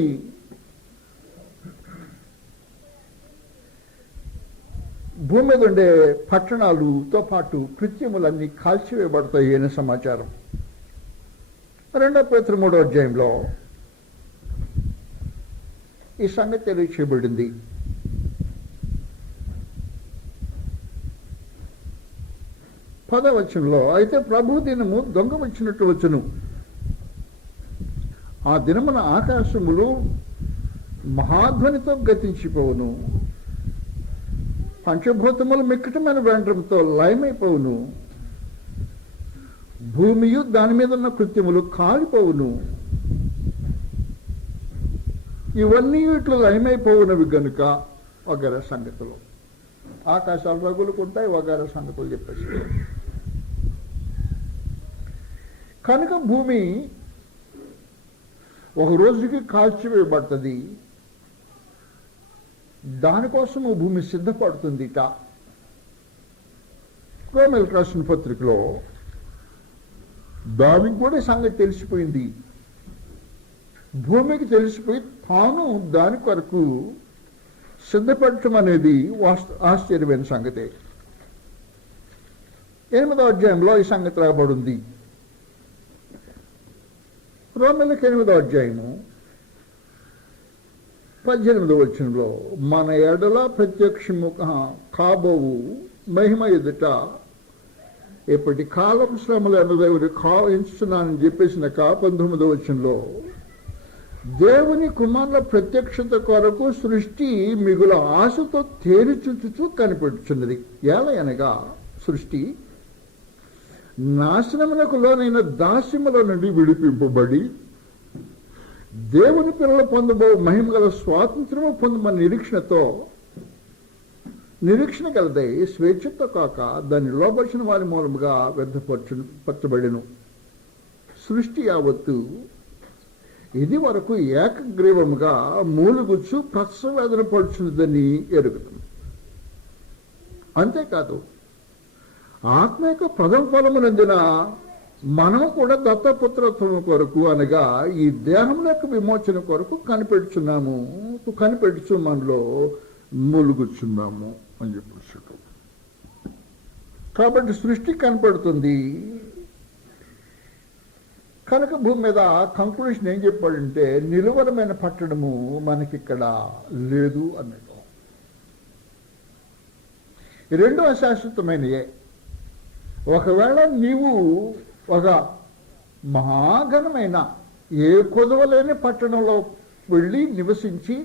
భూమి మీద ఉండే పట్టణాలతో పాటు కృత్యములన్నీ కాల్చివేయబడతాయి అనే సమాచారం. 2 Pétరు 3వ అధ్యాయంలో ఈ సంగతి తెలియచేయబడింది. 10వ వచనంలో, అయితే ప్రభు దినము దొంగ వచ్చినట్టు వచ్చును, ఆ దినమున ఆకాశములు మహాధ్వనితో గతించిపోవును, పంచభూతములు మిక్కటమైన వేండ్రంతో లయమైపోవును, భూమియు దాని మీద ఉన్న కృత్యములు కాలిపోవును. ఇవన్నీ ఇట్లు లయమైపోవునవి గనుక వగైరా సంగతులు. ఆకాశాలు రగులుకుంటాయి, వగైరా సంగతులు చెప్పేసి. కనుక భూమి ఒక రోజుకి కాల్చివేయబడుతుంది. దానికోసము భూమి సిద్ధపడుతుందిట. రోమీయులకు రాసిన పత్రికలో దానికి కూడా సంగతి తెలిసిపోయింది. భూమికి తెలిసిపోయి తాను దాని కొరకు సిద్ధపడటం అనేది ఆశ్చర్యమైన సంగతే. 8వ అధ్యాయంలో ఈ సంగతి రాబడింది. రోమీయులకు 8వ అధ్యాయము 18వ వచనంలో, మన ఎడల ప్రత్యక్షము కాబోవు మహిమ ఎదుట ఇప్పటి కాలపు శ్రమలు అన్నదేవుడు ఎంచుతున్నానని చెప్పేసిన 19వ వచనంలో, దేవుని కుమారుల ప్రత్యక్షత కొరకు సృష్టి మిగుల ఆశతో తేలిచుచుచూ కనిపెట్టుచున్నది. ఎలాగనగా సృష్టి నాశనములకు లోనైన దాస్యముల నుండి విడిపింపబడి దేవుని పిల్లలు పొందబో మహిమ గల స్వాతంత్రము పొందమని నిరీక్షణ కలదై స్వేచ్ఛతో కాక దాన్ని లోపరిచిన వారి మూలముగా వ్యర్థపరచబడెను. సృష్టి యావత్తు ఇది వరకు ఏకగ్రీవముగా మూలుగుచ్చు ప్రసవేదన పడుచున్నదని ఎరుగుతుంది. అంతేకాదు ఆత్మ యొక్క ప్రథమ ఫలమునందున మనం కూడా దత్తపుత్రత్వం కొరకు అనగా ఈ దేహం యొక్క విమోచన కొరకు కనిపెడుచు మనలో మూలుగుచున్నాము అని చెప్పచ్చు. కాబట్టి సృష్టి కనపడుతుంది కనుక భూమి మీద కంక్లూషన్ ఏం చెప్పాడంటే నిలువరమైన పట్టణము మనకిక్కడ లేదు అన్నాడు. ఈ రెండు అశాశ్వతమైనయే. ఒకవేళ నీవు ఒక మహాఘనమైన ఏ కొదవలేని పట్టణంలో వెళ్ళి నివసించి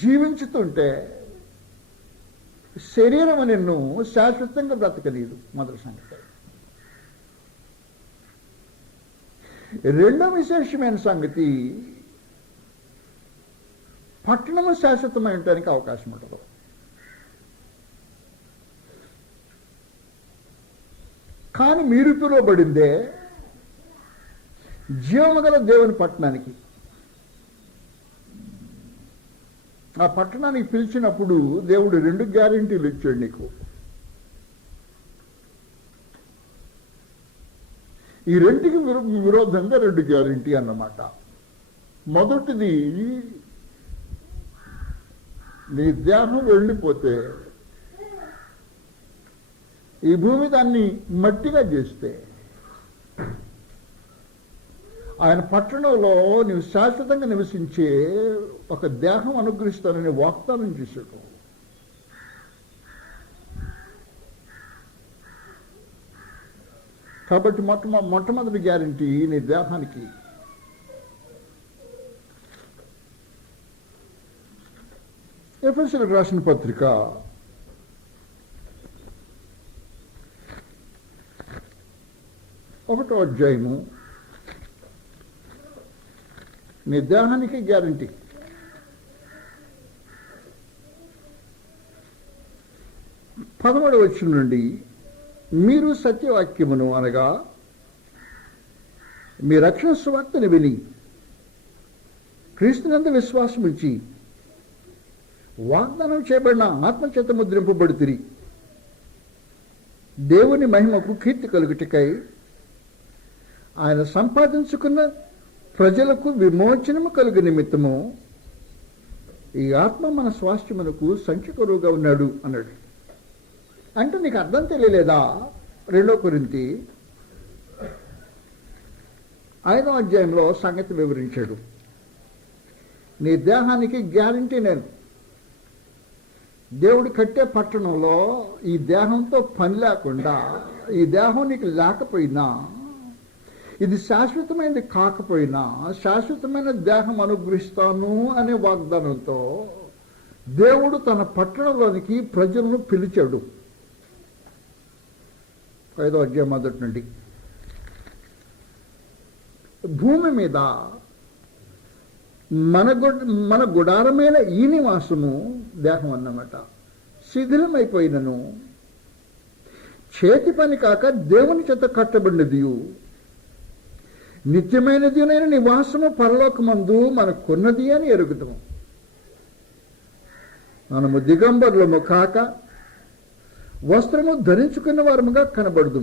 జీవించుతుంటే శరీరం నిన్ను శాశ్వతంగా బ్రతకలేదు. మొదటి సంగతి. రెండో విశేషమైన సంగతి పట్టణము శాశ్వతమైనటానికి అవకాశం ఉండదు. కానీ మీరు పిలువబడిందే జీవము గల దేవుని పట్టణానికి. ఆ పట్టణానికి పిలిచినప్పుడు దేవుడు 2 గ్యారెంటీలు ఇచ్చాడు నీకు. ఈ రెండుకి విరోధంగా 2 గ్యారెంటీ అన్నమాట. మొదటిది, నీ దేహం వెళ్ళిపోతే ఈ భూమి దాన్ని మట్టిగా చేస్తే ఆయన పట్టణంలో నీవు శాశ్వతంగా నివసించే ఒక దేహం అనుగ్రహిస్తానని వాగ్దానం చేశాడు. కాబట్టి మొట్టమొదటి గ్యారెంటీ నీ దేహానికి. ఎఫెసీయులకు రాసిన పత్రిక 1వ అధ్యాయము నీ దేహానికి గ్యారంటీ. 13వ వచనం నుండి మీరు సత్యవాక్యమును అనగా మీ రక్షణ సువార్తను విని క్రీస్తునందు విశ్వాసం ఇచ్చి వాగ్దానం చేయబడిన ఆత్మచేత ముద్రింపబడుతిరి. దేవుని మహిమకు కీర్తి కలుగుటకై ఆయన సంపాదించుకున్న ప్రజలకు విమోచనము కలుగు నిమిత్తము ఈ ఆత్మ మన స్వాస్థ్యమునకు సంచకరువుగా ఉన్నాడు అన్నాడు. అంటే నీకు అర్థం తెలియలేదా? 2 కొరింథీ 5వ అధ్యాయంలో సంగతి వివరించాడు. నీ దేహానికి గ్యారంటీ నేను. దేవుడు కట్టే పట్టణంలో ఈ దేహంతో పని లేకుండా, ఈ దేహం నీకు లేకపోయినా, ఇది శాశ్వతమైనది కాకపోయినా శాశ్వతమైన దేహం అనుగ్రహిస్తాను అనే వాగ్దానంతో దేవుడు తన పట్టణంలోనికి ప్రజలను పిలిచాడు. 5వ అధ్యాయం మొదటి నుండి భూమి మీద మన గుడారమైన ఈ నివాసము దేహం అన్నమాట శిథిలమైపోయినను చేతి పని కాక దేవుని చేత కట్టబడినది నిత్యమైనది అయిన నివాసము పరలోకమందు మనకున్నది అని ఎరుగుతాము. మనము దిగంబరులము కాక వస్త్రము ధరించుకున్న వారముగా కనబడదు.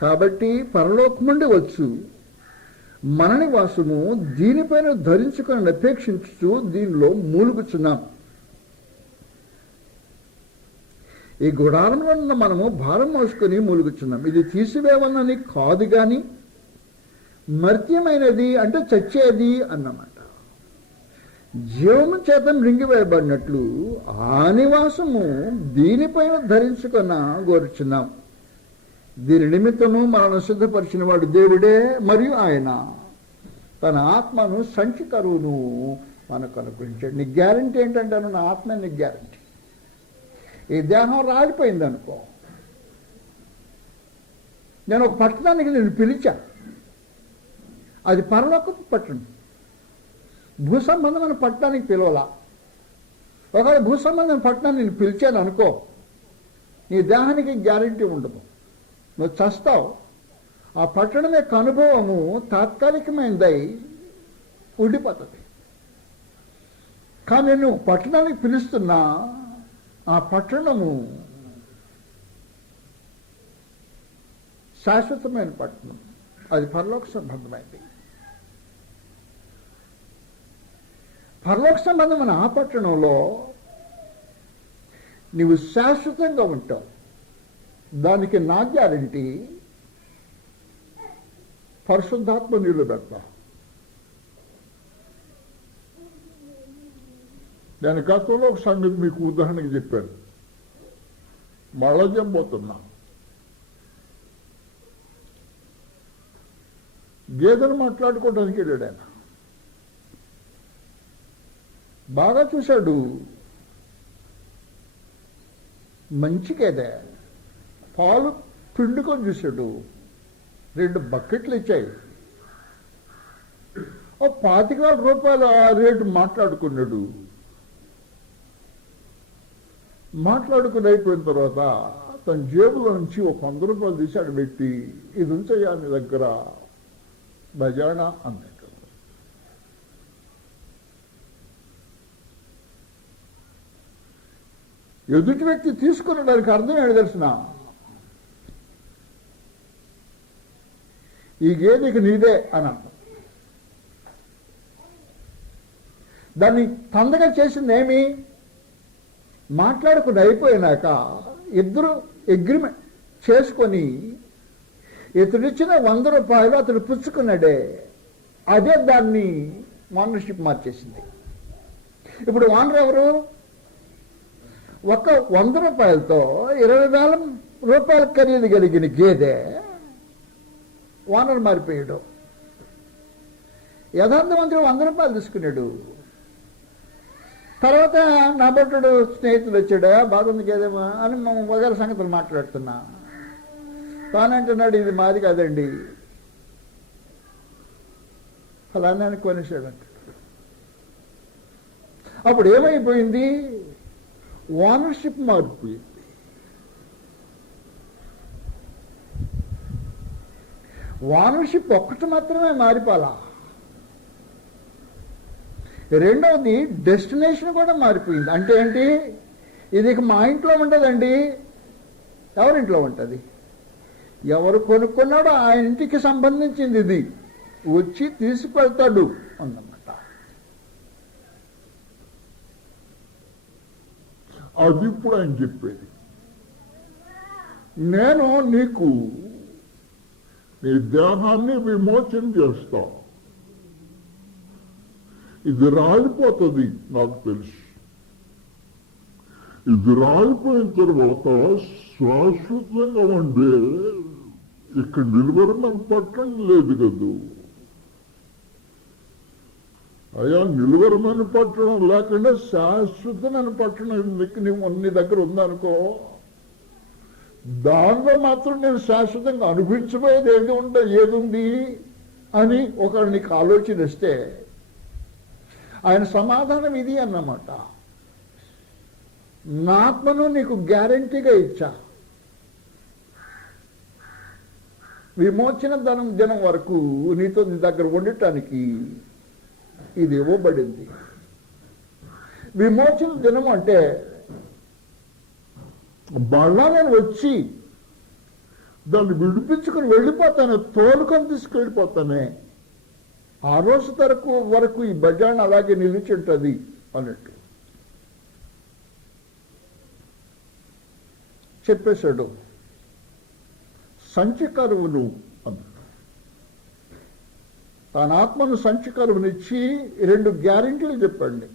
కాబట్టి పరలోకముండి వచ్చు మన నివాసము దీనిపైన ధరించుకుని అపేక్షించు దీనిలో మూలుగుచున్నాం. ఈ గుడారంలో మనము భారం మోసుకొని మూలుగుచున్నాం. ఇది తీసివేయాలని కాదు గాని మర్త్యమైనది అంటే చచ్చేది అన్నమాట. జీవము చేత మృంగివేయబడినట్లు ఆ నివాసము దీనిపైన ధరించుకున్న కోరుచున్నాం. దీని నిమిత్తము మనల్ని సిద్ధపరిచిన వాడు దేవుడే, మరియు ఆయన తన ఆత్మను సంచి కరువును మనకు అనుగ్రహించాడు. నీ గ్యారంటీ ఏంటంటాను? నా ఆత్మ నీకు గ్యారంటీ. ఈ దేహం రాలిపోయింది అనుకో, నేను ఒక పట్టణానికి నేను పిలిచా, అది పరలోకపు పట్టణం. భూసంబంధమైన పట్టణానికి పిలవలా. ఒకవేళ భూసంబంధమైన పట్టణాన్ని నేను పిలిచాను అనుకో, నీ దేహానికి గ్యారంటీ ఉండదు. నువ్వు చస్తావు, ఆ పట్టణం యొక్క అనుభవము తాత్కాలికమైనదై ఉండిపోతుంది. కానీ నువ్వు పట్టణానికి పిలుస్తున్నా ఆ పట్టణము శాశ్వతమైన పట్టణం, అది పరలోక సంబంధమైంది. పరలోక సంబంధమైన ఆ పట్టణంలో నీవు శాశ్వతంగా ఉంటావు. దానికి నా గ్యారంటీ పరిశుద్ధాత్మ నీళ్ళు పెడతా. నేను గతంలో ఒక సంగతి మీకు ఉదాహరణకి చెప్పాను, మళ్ళా చెబుతున్నా. గేదెలు మాట్లాడుకోవడానికి వెళ్ళాడు ఆయన. బాగా చూశాడు, మంచి గేదె, పాలు పిండుకొని చూశాడు. 2 బకెట్లు ఇచ్చాయి. ఓ 25,000 రూపాయలు ఆ రేటు మాట్లాడుకున్నాడు. మాట్లాడుకుని అయిపోయిన తర్వాత తన జేబులో నుంచి ఒక 100 రూపాయలు తీశాడు పెట్టి, ఇది ఉంచయ్యా నీ దగ్గర బజానా అన్నట్టు. ఎదుటి వ్యక్తి తీసుకునడానికి అర్థం ఏంటి తెలిసిన? ఈ గేదెకి నీదే అని అర్థం. దాన్ని తొందరగా చేసింది ఏమి? మాట్లాడుకుని అయిపోయినాక ఇద్దరు అగ్రిమెంట్ చేసుకొని ఇతడిచ్చిన 100 రూపాయలు అతడు పుచ్చుకున్నాడే, అదే దాన్ని ఓనర్షిప్ మార్చేసింది. ఇప్పుడు ఓనర్ ఎవరు? ఒక 100 రూపాయలతో 20,000 రూపాయల ఖరీదు కలిగిన గేదె ఓనర్ మారిపోయాడు. యథార్థవంతుడు 100 రూపాయలు తీసుకున్నాడు. తర్వాత నా భట్టుడు స్నేహితుడు వచ్చాడు, బాగుంది గేదేమో అని వగైరా సంగతులు మాట్లాడుతున్నా. తానంటున్నాడు, ఇది మాది కాదండి, ఫలానా కొనేసాడంట. అప్పుడు ఏమైపోయింది? ఓనర్షిప్ మారిపోయింది. ఓనర్షిప్ ఒక్కటి మాత్రమే మారిపోలా, రెండవది డెస్టినేషన్ కూడా మారిపోయింది. అంటే ఏంటి? ఇది మా ఇంట్లో ఉండదండి, ఎవరింట్లో ఉంటుంది? ఎవరు కొనుక్కున్నాడో ఆ ఇంటికి సంబంధించింది, ఇది వచ్చి తీసుకెళ్తాడు అన్నమాట. అది ఇప్పుడు ఆయన చెప్పేది. నేను నీకు నీ దేహాన్ని విమోచన చేస్తా, ఇది రాలిపోతుంది నాకు తెలుసు. ఇది రాలిపోయిన తర్వాత శాశ్వతంగా ఉండే ఇక్కడ నిలువరమైన పట్టణం లేదు కదూ. అయ్యా, నిలువరమైన పట్టణం లేకుండా శాశ్వతమైన పట్టణం నీ దగ్గర ఉందనుకో, దానిలో మాత్రం నేను శాశ్వతంగా అనుభవించబోయేది ఏదుంది అని ఒకరు నీకు ఆలోచన ఇస్తే ఆయన సమాధానం ఇది అన్నమాట. నా ఆత్మను నీకు గ్యారంటీగా ఇచ్చా, విమోచన దినం వరకు నీతో నీ దగ్గర ఉండటానికి ఇది ఇవ్వబడింది. విమోచన దినం అంటే మళ్ళా నేను వచ్చి దాన్ని విడిపించుకుని వెళ్ళిపోతాను, తోలుకొని తీసుకెళ్ళిపోతానే. ఆ రోజు వరకు ఈ బజాన్ అలాగే నిలిచి ఉంటుంది అన్నట్టు చెప్పేశాడు. సంచికరువులు అన్నాడు. తన ఆత్మను సంచికరువునిచ్చి 2 గ్యారెంటీలు చెప్పండి.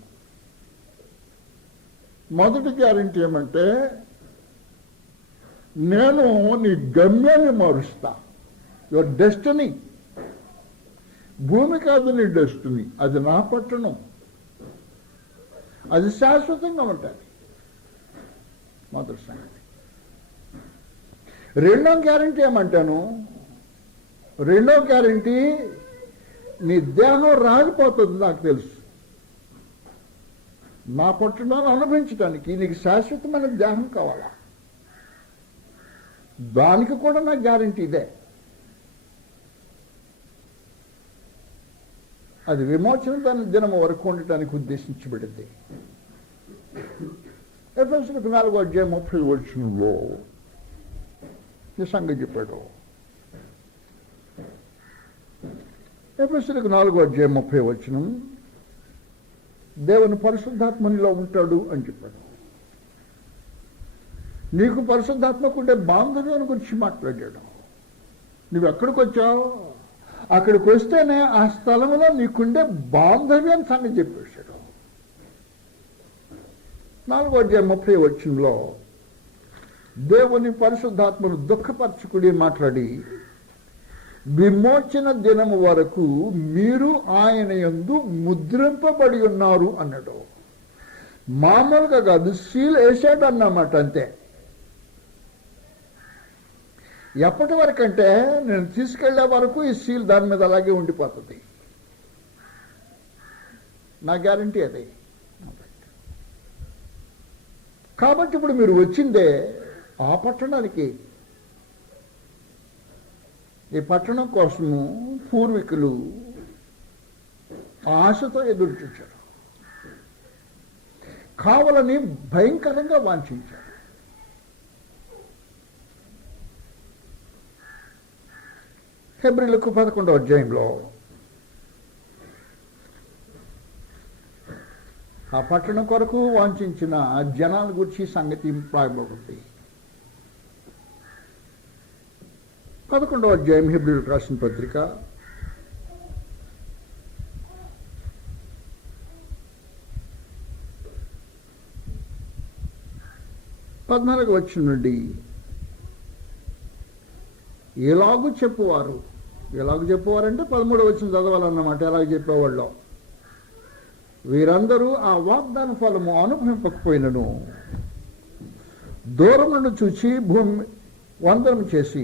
మొదటి గ్యారెంటీ ఏమంటే, నేను నీ గమ్యాన్ని మారుస్తా. యువర్ డెస్టినీ, భూమి కాదు నీ డెస్టినీ, అది నా పట్టణం, అది శాశ్వతంగా ఉంటుంది. మొదటి సంగతి. రెండో గ్యారెంటీ ఏమంటాను? రెండో గ్యారెంటీ, నీ దేహం రాలిపోతుంది నాకు తెలుసు. నా పట్టణాన్ని అనుభవించడానికి నీకు శాశ్వతమైన దేహం కావాలా, దానికి కూడా నా గ్యారెంటీ ఇదే. అది విమోచన దినం వరకు ఉండటానికి ఉద్దేశించబడింది. ఎఫెసీయులకు 4:30 ఈ సంగతి చెప్పాడు. ఎఫెసీయులకు 4:30 దేవుని పరిశుద్ధాత్మనిలో ఉంటాడు అని చెప్పాడు. నీకు పరిశుద్ధాత్మకుండే బాంధవ్యాన్ని గురించి మాట్లాడాడు. నువ్వు ఎక్కడికి వచ్చావు? అక్కడికి వస్తేనే ఆ స్థలంలో నీకుండే బాంధవ్యాన్ని సంగతి చెప్పేశాడు. 4:30 దేవుని పరిశుద్ధాత్మను దుఃఖపరచుకుని మాట్లాడి విమోచన దినము వరకు మీరు ఆయన యందు ముద్రింపబడి ఉన్నారు అన్నాడు. మామూలుగా కాదు, సీల్ వేసాడు అన్నమాట. అంతే. ఎప్పటి వరకు అంటే నేను తీసుకెళ్లే వరకు ఈ సీల్ దాని మీద అలాగే ఉండిపోతుంది. నా గ్యారంటీ అదే. కాబట్టి ఇప్పుడు మీరు వచ్చిందే ఆ పట్టణానికి. ఈ పట్టణం కోసము పూర్వీకులు ఆశతో ఎదురు చూశారు, కావాలని భయంకరంగా వాంఛించారు. హెబ్రీయులకు 11 ఆ పట్టణం కొరకు వాంఛించిన జనాల గురించి సంగతి రాయబడింది. 11 హెబ్రీయులకు రాసిన పత్రిక 14 నుండి ఎలాగూ చెప్పువారు. ఎలాగూ చెప్పువారంటే 13 చదవాలన్నమాట. ఎలాగ చెప్పేవాళ్ళు వీరందరూ ఆ వాగ్దాన ఫలము అనుభవింపకపోయినను దూరం నుండి చూచి వందనం చేసి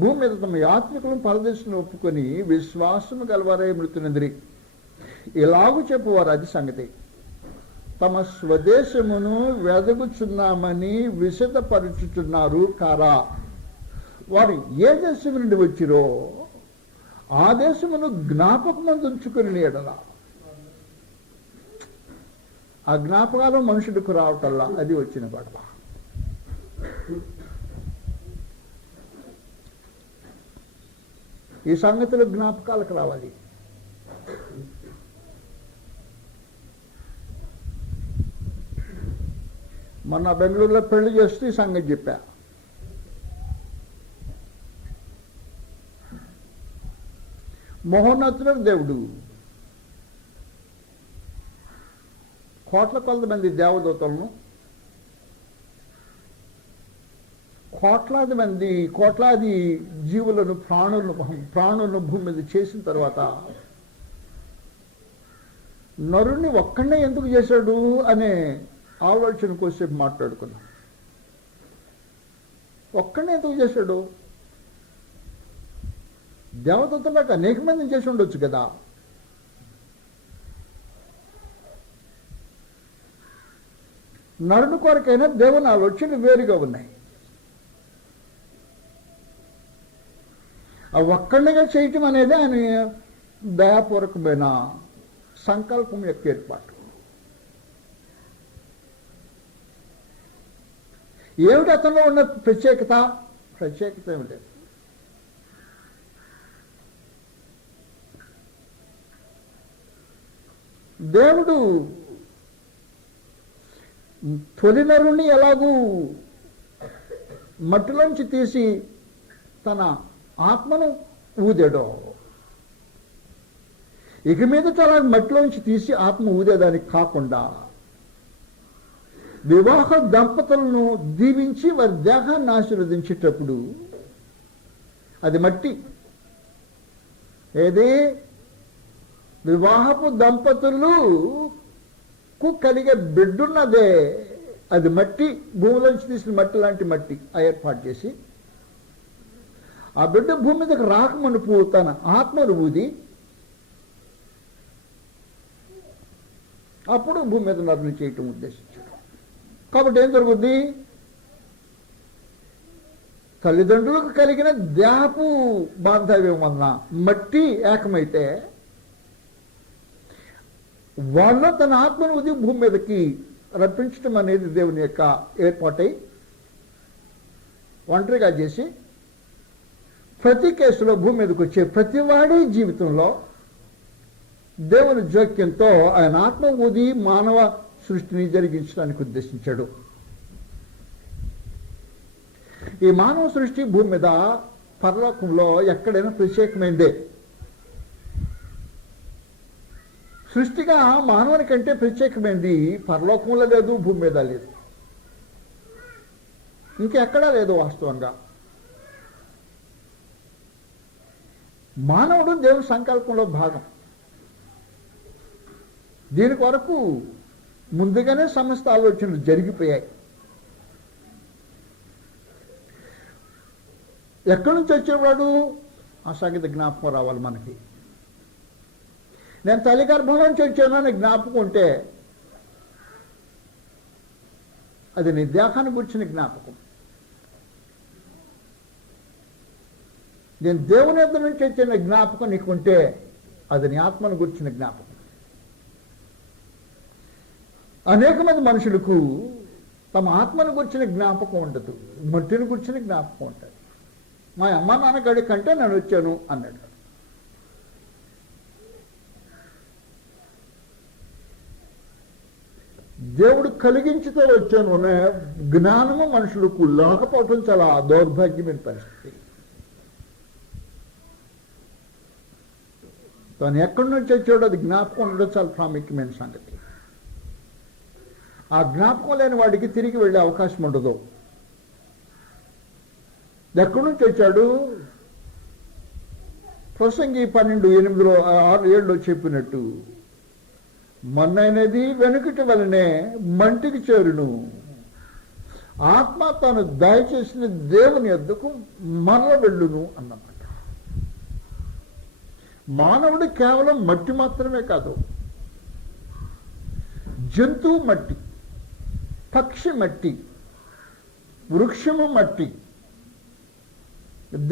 భూమి మీద తమ యాత్రికులను పరదేశంలో ఒప్పుకొని విశ్వాసము గలవారై మృతునందిరి. ఇలాగూ చెప్పువారు. అది సంగతి. తమ స్వదేశమును వెదగుచున్నామని విశదపరుచుతున్నారు కారా. వారు ఏ దేశం నుండి వచ్చిరో ఆ దేశమును జ్ఞాపకమందు ఉంచుకుని ఎడల. ఆ జ్ఞాపకాలు మనుషులకు రావటల్లా అది వచ్చిన గొడవ. ఈ సంగతులు జ్ఞాపకాలకు రావాలి. మొన్న బెంగళూరులో పెళ్లి చేస్తూ ఈ సంగతి చెప్పా. మహోన్నతుడు దేవుడు కోట్ల కొలది మంది దేవదూతలను, కోట్లాది జీవులను, ప్రాణులను భూమి మీద చేసిన తర్వాత నరుణ్ణి ఒక్కడే ఎందుకు చేశాడు అనే ఆలోచన కోసేపు మాట్లాడుకున్నాం. ఒక్కడే ఎందుకు చేశాడు? దేవదూతలకు అనేక మందిని చేసి ఉండొచ్చు కదా. నరుని కొరకైనా దేవుని ఆలోచనలు వేరుగా ఉన్నాయి. ఆ ఒక్కడిగా చేయటం అనేది ఆయన దయాపూర్వకమైన సంకల్పం యొక్క ఏర్పాటు. ఏమిటి అతనిలో ఉన్న ప్రత్యేకత ఏమిటి? దేవుడు తొలి నరుణ్ణి ఎలాగూ మట్టిలోంచి తీసి తన ఆత్మను ఊదాడో, ఇక మీదట అలా మట్టిలోంచి తీసి ఆత్మ ఊదేదానికి కాకుండా వివాహ దంపతులను దీవించి వారి దేహాన్ని ఆశీర్వదించేటప్పుడు అది మట్టి. ఏది? వివాహపు దంపతులకు కలిగే బిడ్డున్నదే అది మట్టి. భూమిలోంచి తీసిన మట్టి లాంటి మట్టి ఏర్పాటు చేసి ఆ బిడ్డ భూమి మీదకి రాకమునుపు తన ఆత్మను ఊది అప్పుడు భూమి మీద నరుని చేయటం ఉద్దేశించాడు. కాబట్టి ఏం జరుగుద్ది? తల్లిదండ్రులకు కలిగిన దేహపు బాంధవ్యం వలన మట్టి ఏకమైతే వాళ్ళ తన ఆత్మను ఉదయం భూమి మీదకి రప్పించడం అనేది దేవుని యొక్క ఏర్పాటై ఒంటరిగా చేసి ప్రతి కేసులో భూమి మీదకి వచ్చే ప్రతివాడి జీవితంలో దేవుని జోక్యంతో ఆయన ఆత్మ ఊది మానవ సృష్టిని జరిగించడానికి ఉద్దేశించాడు. ఈ మానవ సృష్టి భూమి మీద పరలోకంలో ఎక్కడైనా ప్రత్యేకమైందే. సృష్టిగా మానవుని కంటే ప్రత్యేకమైంది పరలోకంలో లేదు, భూమి మీద లేదు, ఇంకెక్కడా లేదు. వాస్తవంగా మానవుడు దేవుని సంకల్పంలో భాగం. దీని కొరకు ముందుగానే సమస్త ఆలోచనలు జరిగిపోయాయి. ఎక్కడి నుంచి వచ్చేవాడు ఆ సంగతి జ్ఞాపకం రావాలి మనకి. నేను తల్లి గర్భంలోంచి వచ్చాను అని జ్ఞాపకం ఉంటే అది నీ దేహాన్ని గురించిన జ్ఞాపకం. నేను దేవుని యొద్ద నుంచి వచ్చిన జ్ఞాపకం నీకుంటే అది నీ ఆత్మను గురించిన జ్ఞాపకం. అనేక మంది మనుషులకు తమ ఆత్మను గురించిన జ్ఞాపకం ఉండదు, మట్టిని గురించిన జ్ఞాపకం ఉంటుంది. మా అమ్మ నాన్న గడి కంటే నేను వచ్చాను అన్నాడు. దేవుడు కలిగించితో వచ్చాను అనే జ్ఞానము మనుషులకు లేకపోవటం చాలా దౌర్భాగ్యమైన పరిస్థితి. తను ఎక్కడి నుంచి వచ్చాడో అది జ్ఞాపకం ఉండడం చాలా ప్రాముఖ్యమైన సంగతి. ఆ జ్ఞాపకం లేని వాడికి తిరిగి వెళ్ళే అవకాశం ఉండదు. ఎక్కడి నుంచి వచ్చాడు? ప్రసంగి 12:8-7 చెప్పినట్టు మన్నైనది వెనుకటి వలనే మంటికి చేరును, ఆత్మ తాను దయచేసిన దేవుని యొద్దకు మరల వెళ్ళును అన్నమాట. మానవుడు కేవలం మట్టి మాత్రమే కాదు, జంతువు మట్టి, పక్షి మట్టి, వృక్షము మట్టి,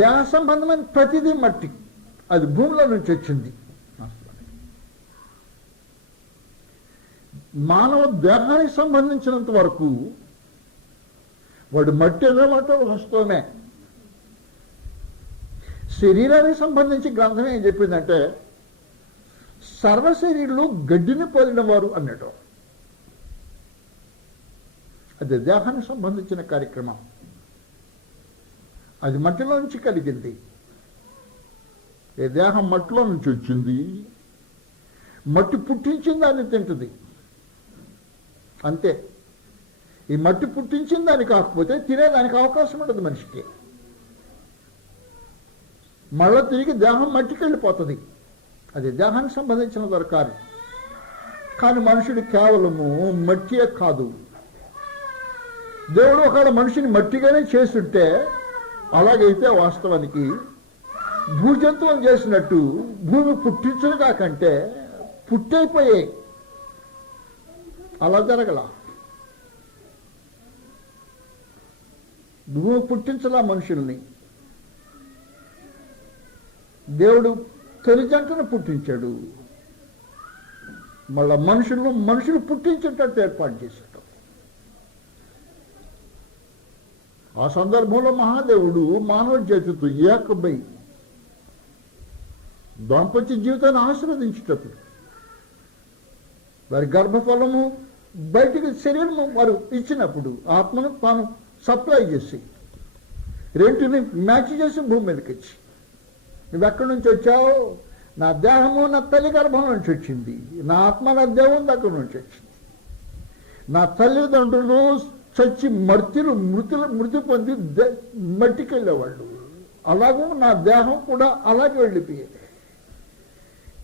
దేహ సంబంధమైన ప్రతిదీ మట్టి. అది భూమిలో నుంచి వచ్చింది. మానవ దేహానికి సంబంధించినంత వరకు వాడు మట్టి అన్నమాట వాస్తవమే. శరీరానికి సంబంధించి గ్రంథం ఏం చెప్పిందంటే సర్వశరీరులు గడ్డిని పోలిన వారు అన్నట్టు. అది దేహానికి సంబంధించిన కార్యక్రమం. అది మట్టిలో నుంచి కలిగింది. ఏ దేహం మట్టిలో నుంచి వచ్చింది, మట్టి పుట్టించిన దాన్ని తింటుంది అంతే. ఈ మట్టి పుట్టించిన దాన్ని కాకపోతే తినేదానికి అవకాశం ఉండదు మనిషికి. మళ్ళా తిరిగి దేహం మట్టికి వెళ్ళిపోతుంది. అది దేహానికి సంబంధించిన దొరకాలి. కానీ మనుషుడు కేవలము మట్టియే కాదు. దేవుడు ఒకవేళ మనిషిని మట్టిగానే చేస్తుంటే అలాగైతే వాస్తవానికి భూజంతువులు చేసినట్టు భూమి పుట్టించడుగా కంటే పుట్టయిపోయాయి. అలా జరగల. భూమి పుట్టించలా మనుషుల్ని. దేవుడు తొలి జంటను పుట్టించాడు, మళ్ళా మనుషులు పుట్టించేటట్టు ఏర్పాటు చేశాడు. ఆ సందర్భంలో మహాదేవుడు మానవ జాతితో ఏకమై దాంపత్య జీవితాన్ని ఆశీర్వదించేటప్పుడు వారి గర్భఫలము బయటికి శరీరము వారు ఇచ్చినప్పుడు ఆత్మను తాను సప్లై చేసి రెంటిని మ్యాచ్ చేసి భూమి మీదకి వచ్చి, నువ్వెక్కడి నుంచి వచ్చావు? నా దేహము నా తల్లి గర్భం నుంచి వచ్చింది, నా ఆత్మ నా దేవుని దగ్గర నుంచి వచ్చింది. నా తల్లిదండ్రులు చచ్చి మృతి పొంది మట్టికి వెళ్ళేవాళ్ళు, అలాగూ నా దేహం కూడా అలాగే వెళ్ళిపోయేది.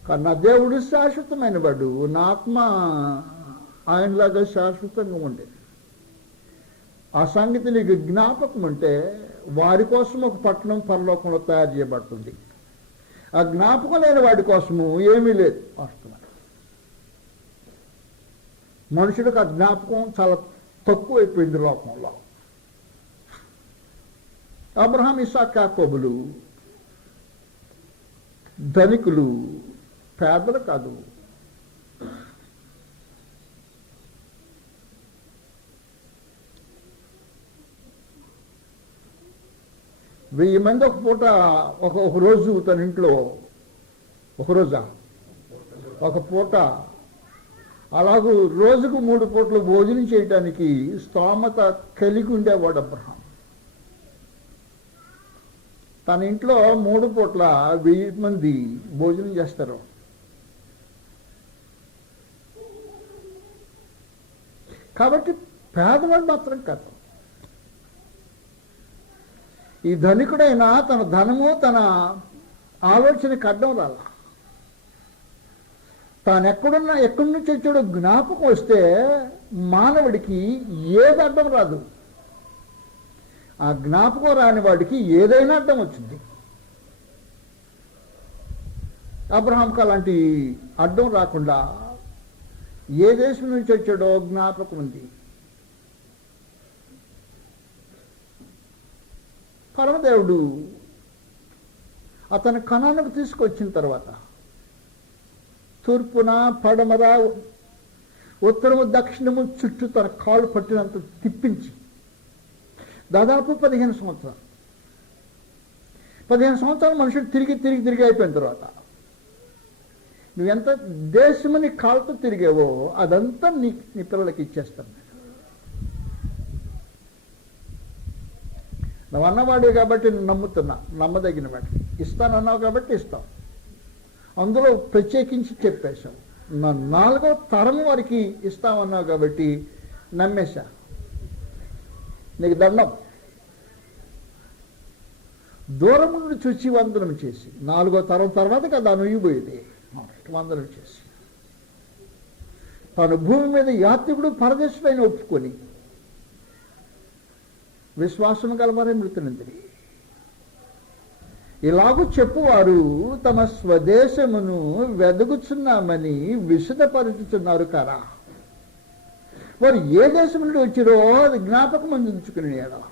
కానీ నా దేవుడు శాశ్వతమైన వాడు, నా ఆత్మ ఆయనలాగా శాశ్వతంగా ఉండేది. ఆ సంగతి నీకు జ్ఞాపకం ఉంటే వారి కోసం ఒక పట్టణం పరలోకంలో తయారు చేయబడుతుంది. ఆ జ్ఞాపకం లేని వాడి కోసము ఏమీ లేదు. వాస్తవం మనుషులకు ఆ జ్ఞాపకం చాలా తక్కువైపోయింది లోకంలో. అబ్రహాం, ఇస్సాకు, యాకోబులు ధనికులు, పేదలు కాదు. 1000 మంది ఒక పూట ఒక రోజు తన ఇంట్లో ఒక పూట అలాగూ రోజుకు 3 పూటలు భోజనం చేయటానికి స్తోమత కలిగి ఉండేవాడు అబ్రహాం. తన ఇంట్లో 3 పూట్ల 1000 మంది భోజనం చేస్తారు. కాబట్టి పేదవాడు మాత్రం కాదు. ఈ ధనికుడైనా తన ధనము తన ఆలోచనకి అడ్డం రాల. తాను ఎక్కడి నుంచి వచ్చాడో జ్ఞాపకం వస్తే మానవుడికి ఏది అడ్డం రాదు. ఆ జ్ఞాపకం రాని వాడికి ఏదైనా అడ్డం వచ్చింది. అబ్రహాంకి అలాంటి అడ్డం రాకుండా ఏ దేశం నుంచి వచ్చాడో జ్ఞాపకం ఉంది. పరమదేవుడు అతను కనానుకు తీసుకొచ్చిన తర్వాత తూర్పున పడమర ఉత్తరము దక్షిణము చుట్టూ తన కాళ్ళు పట్టినంత తిప్పించి దాదాపు 15 సంవత్సరాలు 15 సంవత్సరాలు మనుషుడు తిరిగి అయిపోయిన తర్వాత నువ్వెంత దేశమని కాళ్ళతో తిరిగావో అదంతా నీ పిల్లలకి ఇచ్చేస్తాను. నువ్వు అన్నవాడు కాబట్టి నేను నమ్ముతున్నా, నమ్మదగిన వాడికి ఇస్తానన్నావు కాబట్టి ఇస్తావు. అందులో ప్రత్యేకించి చెప్పేశావు. నా 4వ తరం వారికి ఇస్తామన్నావు కాబట్టి నమ్మేశా. నీకు దండం. దూరం నుండి చూచి వందనం చేసి 4వ తరం తర్వాత కదా నుయ్యిపోయేది. వందనం చేసి తాను భూమి మీద యాత్రికుడు పరదేశుడైన ఒప్పుకొని విశ్వాసం గలవారే మృతునందిరి. ఇలాగూ చెప్పువారు తమ స్వదేశమును వెదగుచున్నామని విశదపరుచుతున్నారు కదా. వారు ఏ దేశం నుండి వచ్చిరో అది జ్ఞాపకం అందించుకునేడా.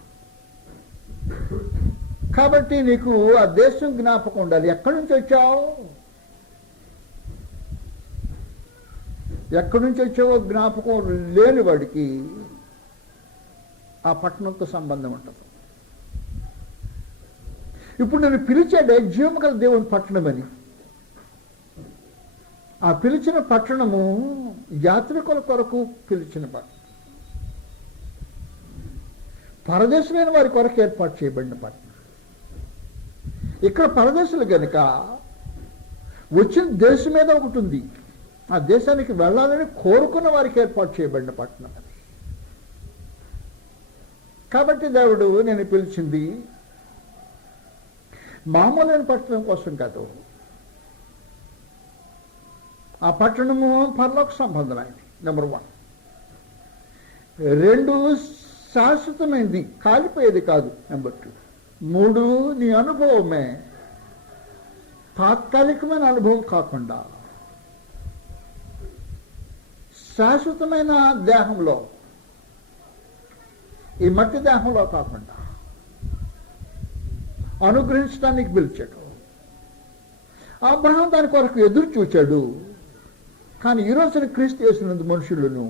కాబట్టి నీకు ఆ దేశం జ్ఞాపకం ఉండాలి. ఎక్కడి నుంచి వచ్చావు, ఎక్కడి నుంచి వచ్చావో జ్ఞాపకం లేని వాడికి ఆ పట్టణంతో సంబంధం ఉంటుంది. ఇప్పుడు నేను పిలిచాడే జీవము గల దేవుని పట్టణం అని. ఆ పిలిచిన పట్టణము యాత్రికుల కొరకు పిలిచిన పట్టణం, పరదేశులైన వారి కొరకు ఏర్పాటు చేయబడిన పట్టణం. ఇక్కడ పరదేశులు గనుక వచ్చిన దేశం మీద ఒకటి ఉంది. ఆ దేశానికి వెళ్ళాలని కోరుకున్న వారికి ఏర్పాటు చేయబడిన పట్టణం అది. కాబట్టి దేవుడు నేను పిలిచింది మామూలైన పట్టణం కోసం కాదు. ఆ పట్టణము పరలోక సంబంధమైనది. నెంబర్ 1. 2 శాశ్వతమైనది, కాలిపోయేది కాదు. నెంబర్ 2. 3 నీ అనుభవమే తాత్కాలికమైన అనుభవం కాకుండా శాశ్వతమైన దేహంలో, ఈ మట్టి దేహంలో కాకుండా అనుగ్రహించడానికి పిలిచాడు. అబ్రహాం దాని కొరకు ఎదురు చూచాడు. కానీ ఈ రోజున క్రీస్తు చేసినందు మనుషులను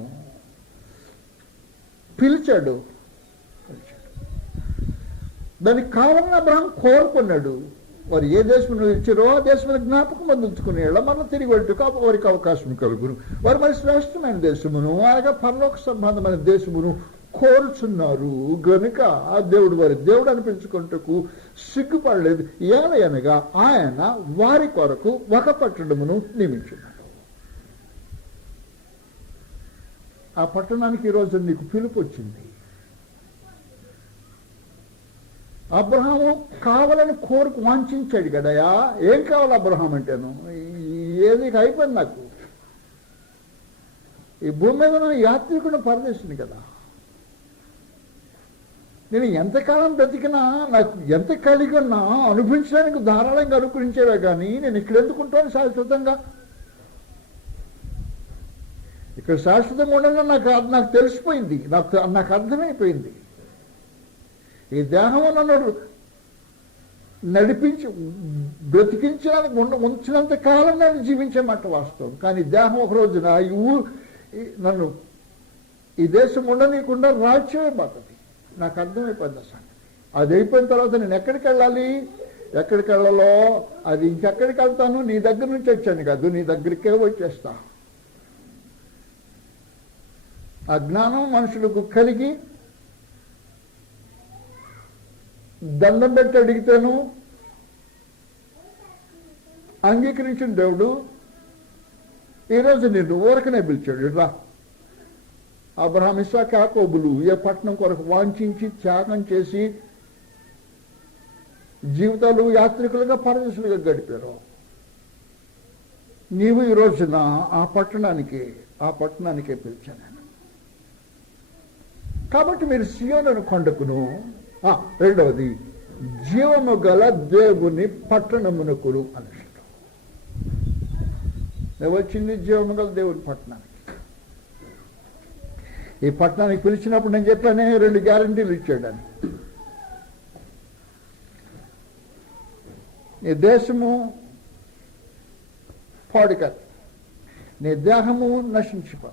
పిలిచాడు. దానికి కావాలని అబ్రహాం కోరుకున్నాడు. వారు ఏ దేశంలో ఇచ్చారో ఆ దేశంలో జ్ఞాపకం అందించుకునేలా మళ్ళీ తిరిగి వెళ్ళటకు వారికి అవకాశం కలుగును. వారు మరి శ్రేష్టమైన దేశమును అనగా పరలోక సంబంధమైన దేశమును కోరుచున్నారు గనుక ఆ దేవుడు వారి దేవుడు అనిపించుకుంటకు సిగ్గుపడలేదు. ఏలయనగా ఆయన వారి కొరకు ఒక పట్టణమును నియమించున్నాడు. ఆ పట్టణానికి ఈరోజు నీకు పిలుపు వచ్చింది. అబ్రహాము కావాలని కోరుకు వాంఛించాడు కదయా. ఏం కావాలి అబ్రహాం అంటేను, ఏది అయిపోయింది నాకు. ఈ భూమి మీద నా యాత్రికుడు పరదేశుని కదా. నేను ఎంతకాలం బ్రతికినా, నాకు ఎంత కలిగి ఉన్నా అనుభవించడానికి ధారాళంగా అనుగ్రహించేవే కానీ నేను ఇక్కడ ఎందుకుంటాను శాశ్వతంగా. ఇక్కడ శాశ్వతంగా ఉండడం నాకు తెలిసిపోయింది, నాకు అర్థమైపోయింది. ఈ దేహం నన్ను నడిపించి బ్రతికించడానికి ఉంచినంత కాలం నేను జీవించేమాట వాస్తవం. కానీ దేహం ఒక రోజున నన్ను ఈ దేశం ఉండనీయకుండా రాజ్యమైపోతుంది. నాకు అర్థమైపోయింది ఆ సంగతి. అది అయిపోయిన తర్వాత నేను ఎక్కడికి వెళ్ళాలి, ఎక్కడికి వెళ్ళాలో అది ఇంకెక్కడికి వెళ్తాను, నీ దగ్గర నుంచి వచ్చాను కాదు, నీ దగ్గరికే వచ్చేస్తా. ఆ జ్ఞానం మనుషులకు కలిగి దండం పెట్టి అడిగితేను అంగీకరించిన దేవుడు ఈరోజు నిన్ను ఊరకనే పిలిచాడు. రా, అబ్రహాం, ఇస్సాకు, యాకోబులు ఏ పట్టణం కొరకు వాంఛించి త్యాగం చేసి జీవితాలు యాత్రికులుగా పరదేశులుగా గడిపారు. నీవు ఈ రోజున ఆ పట్టణానికే పిలిచాను. కాబట్టి మీరు సియోను కొండకును, రెండవది జీవము గల దేవుని పట్టణమునకును అని వచ్చింది. జీవము గల దేవుని పట్టణానికి. ఈ పట్టణానికి పిలిచినప్పుడు నేను చెప్పానే 2 గ్యారంటీలు ఇచ్చాడని. నీ దేశము పాడుకాదు, నీ దేహము నశించిపో.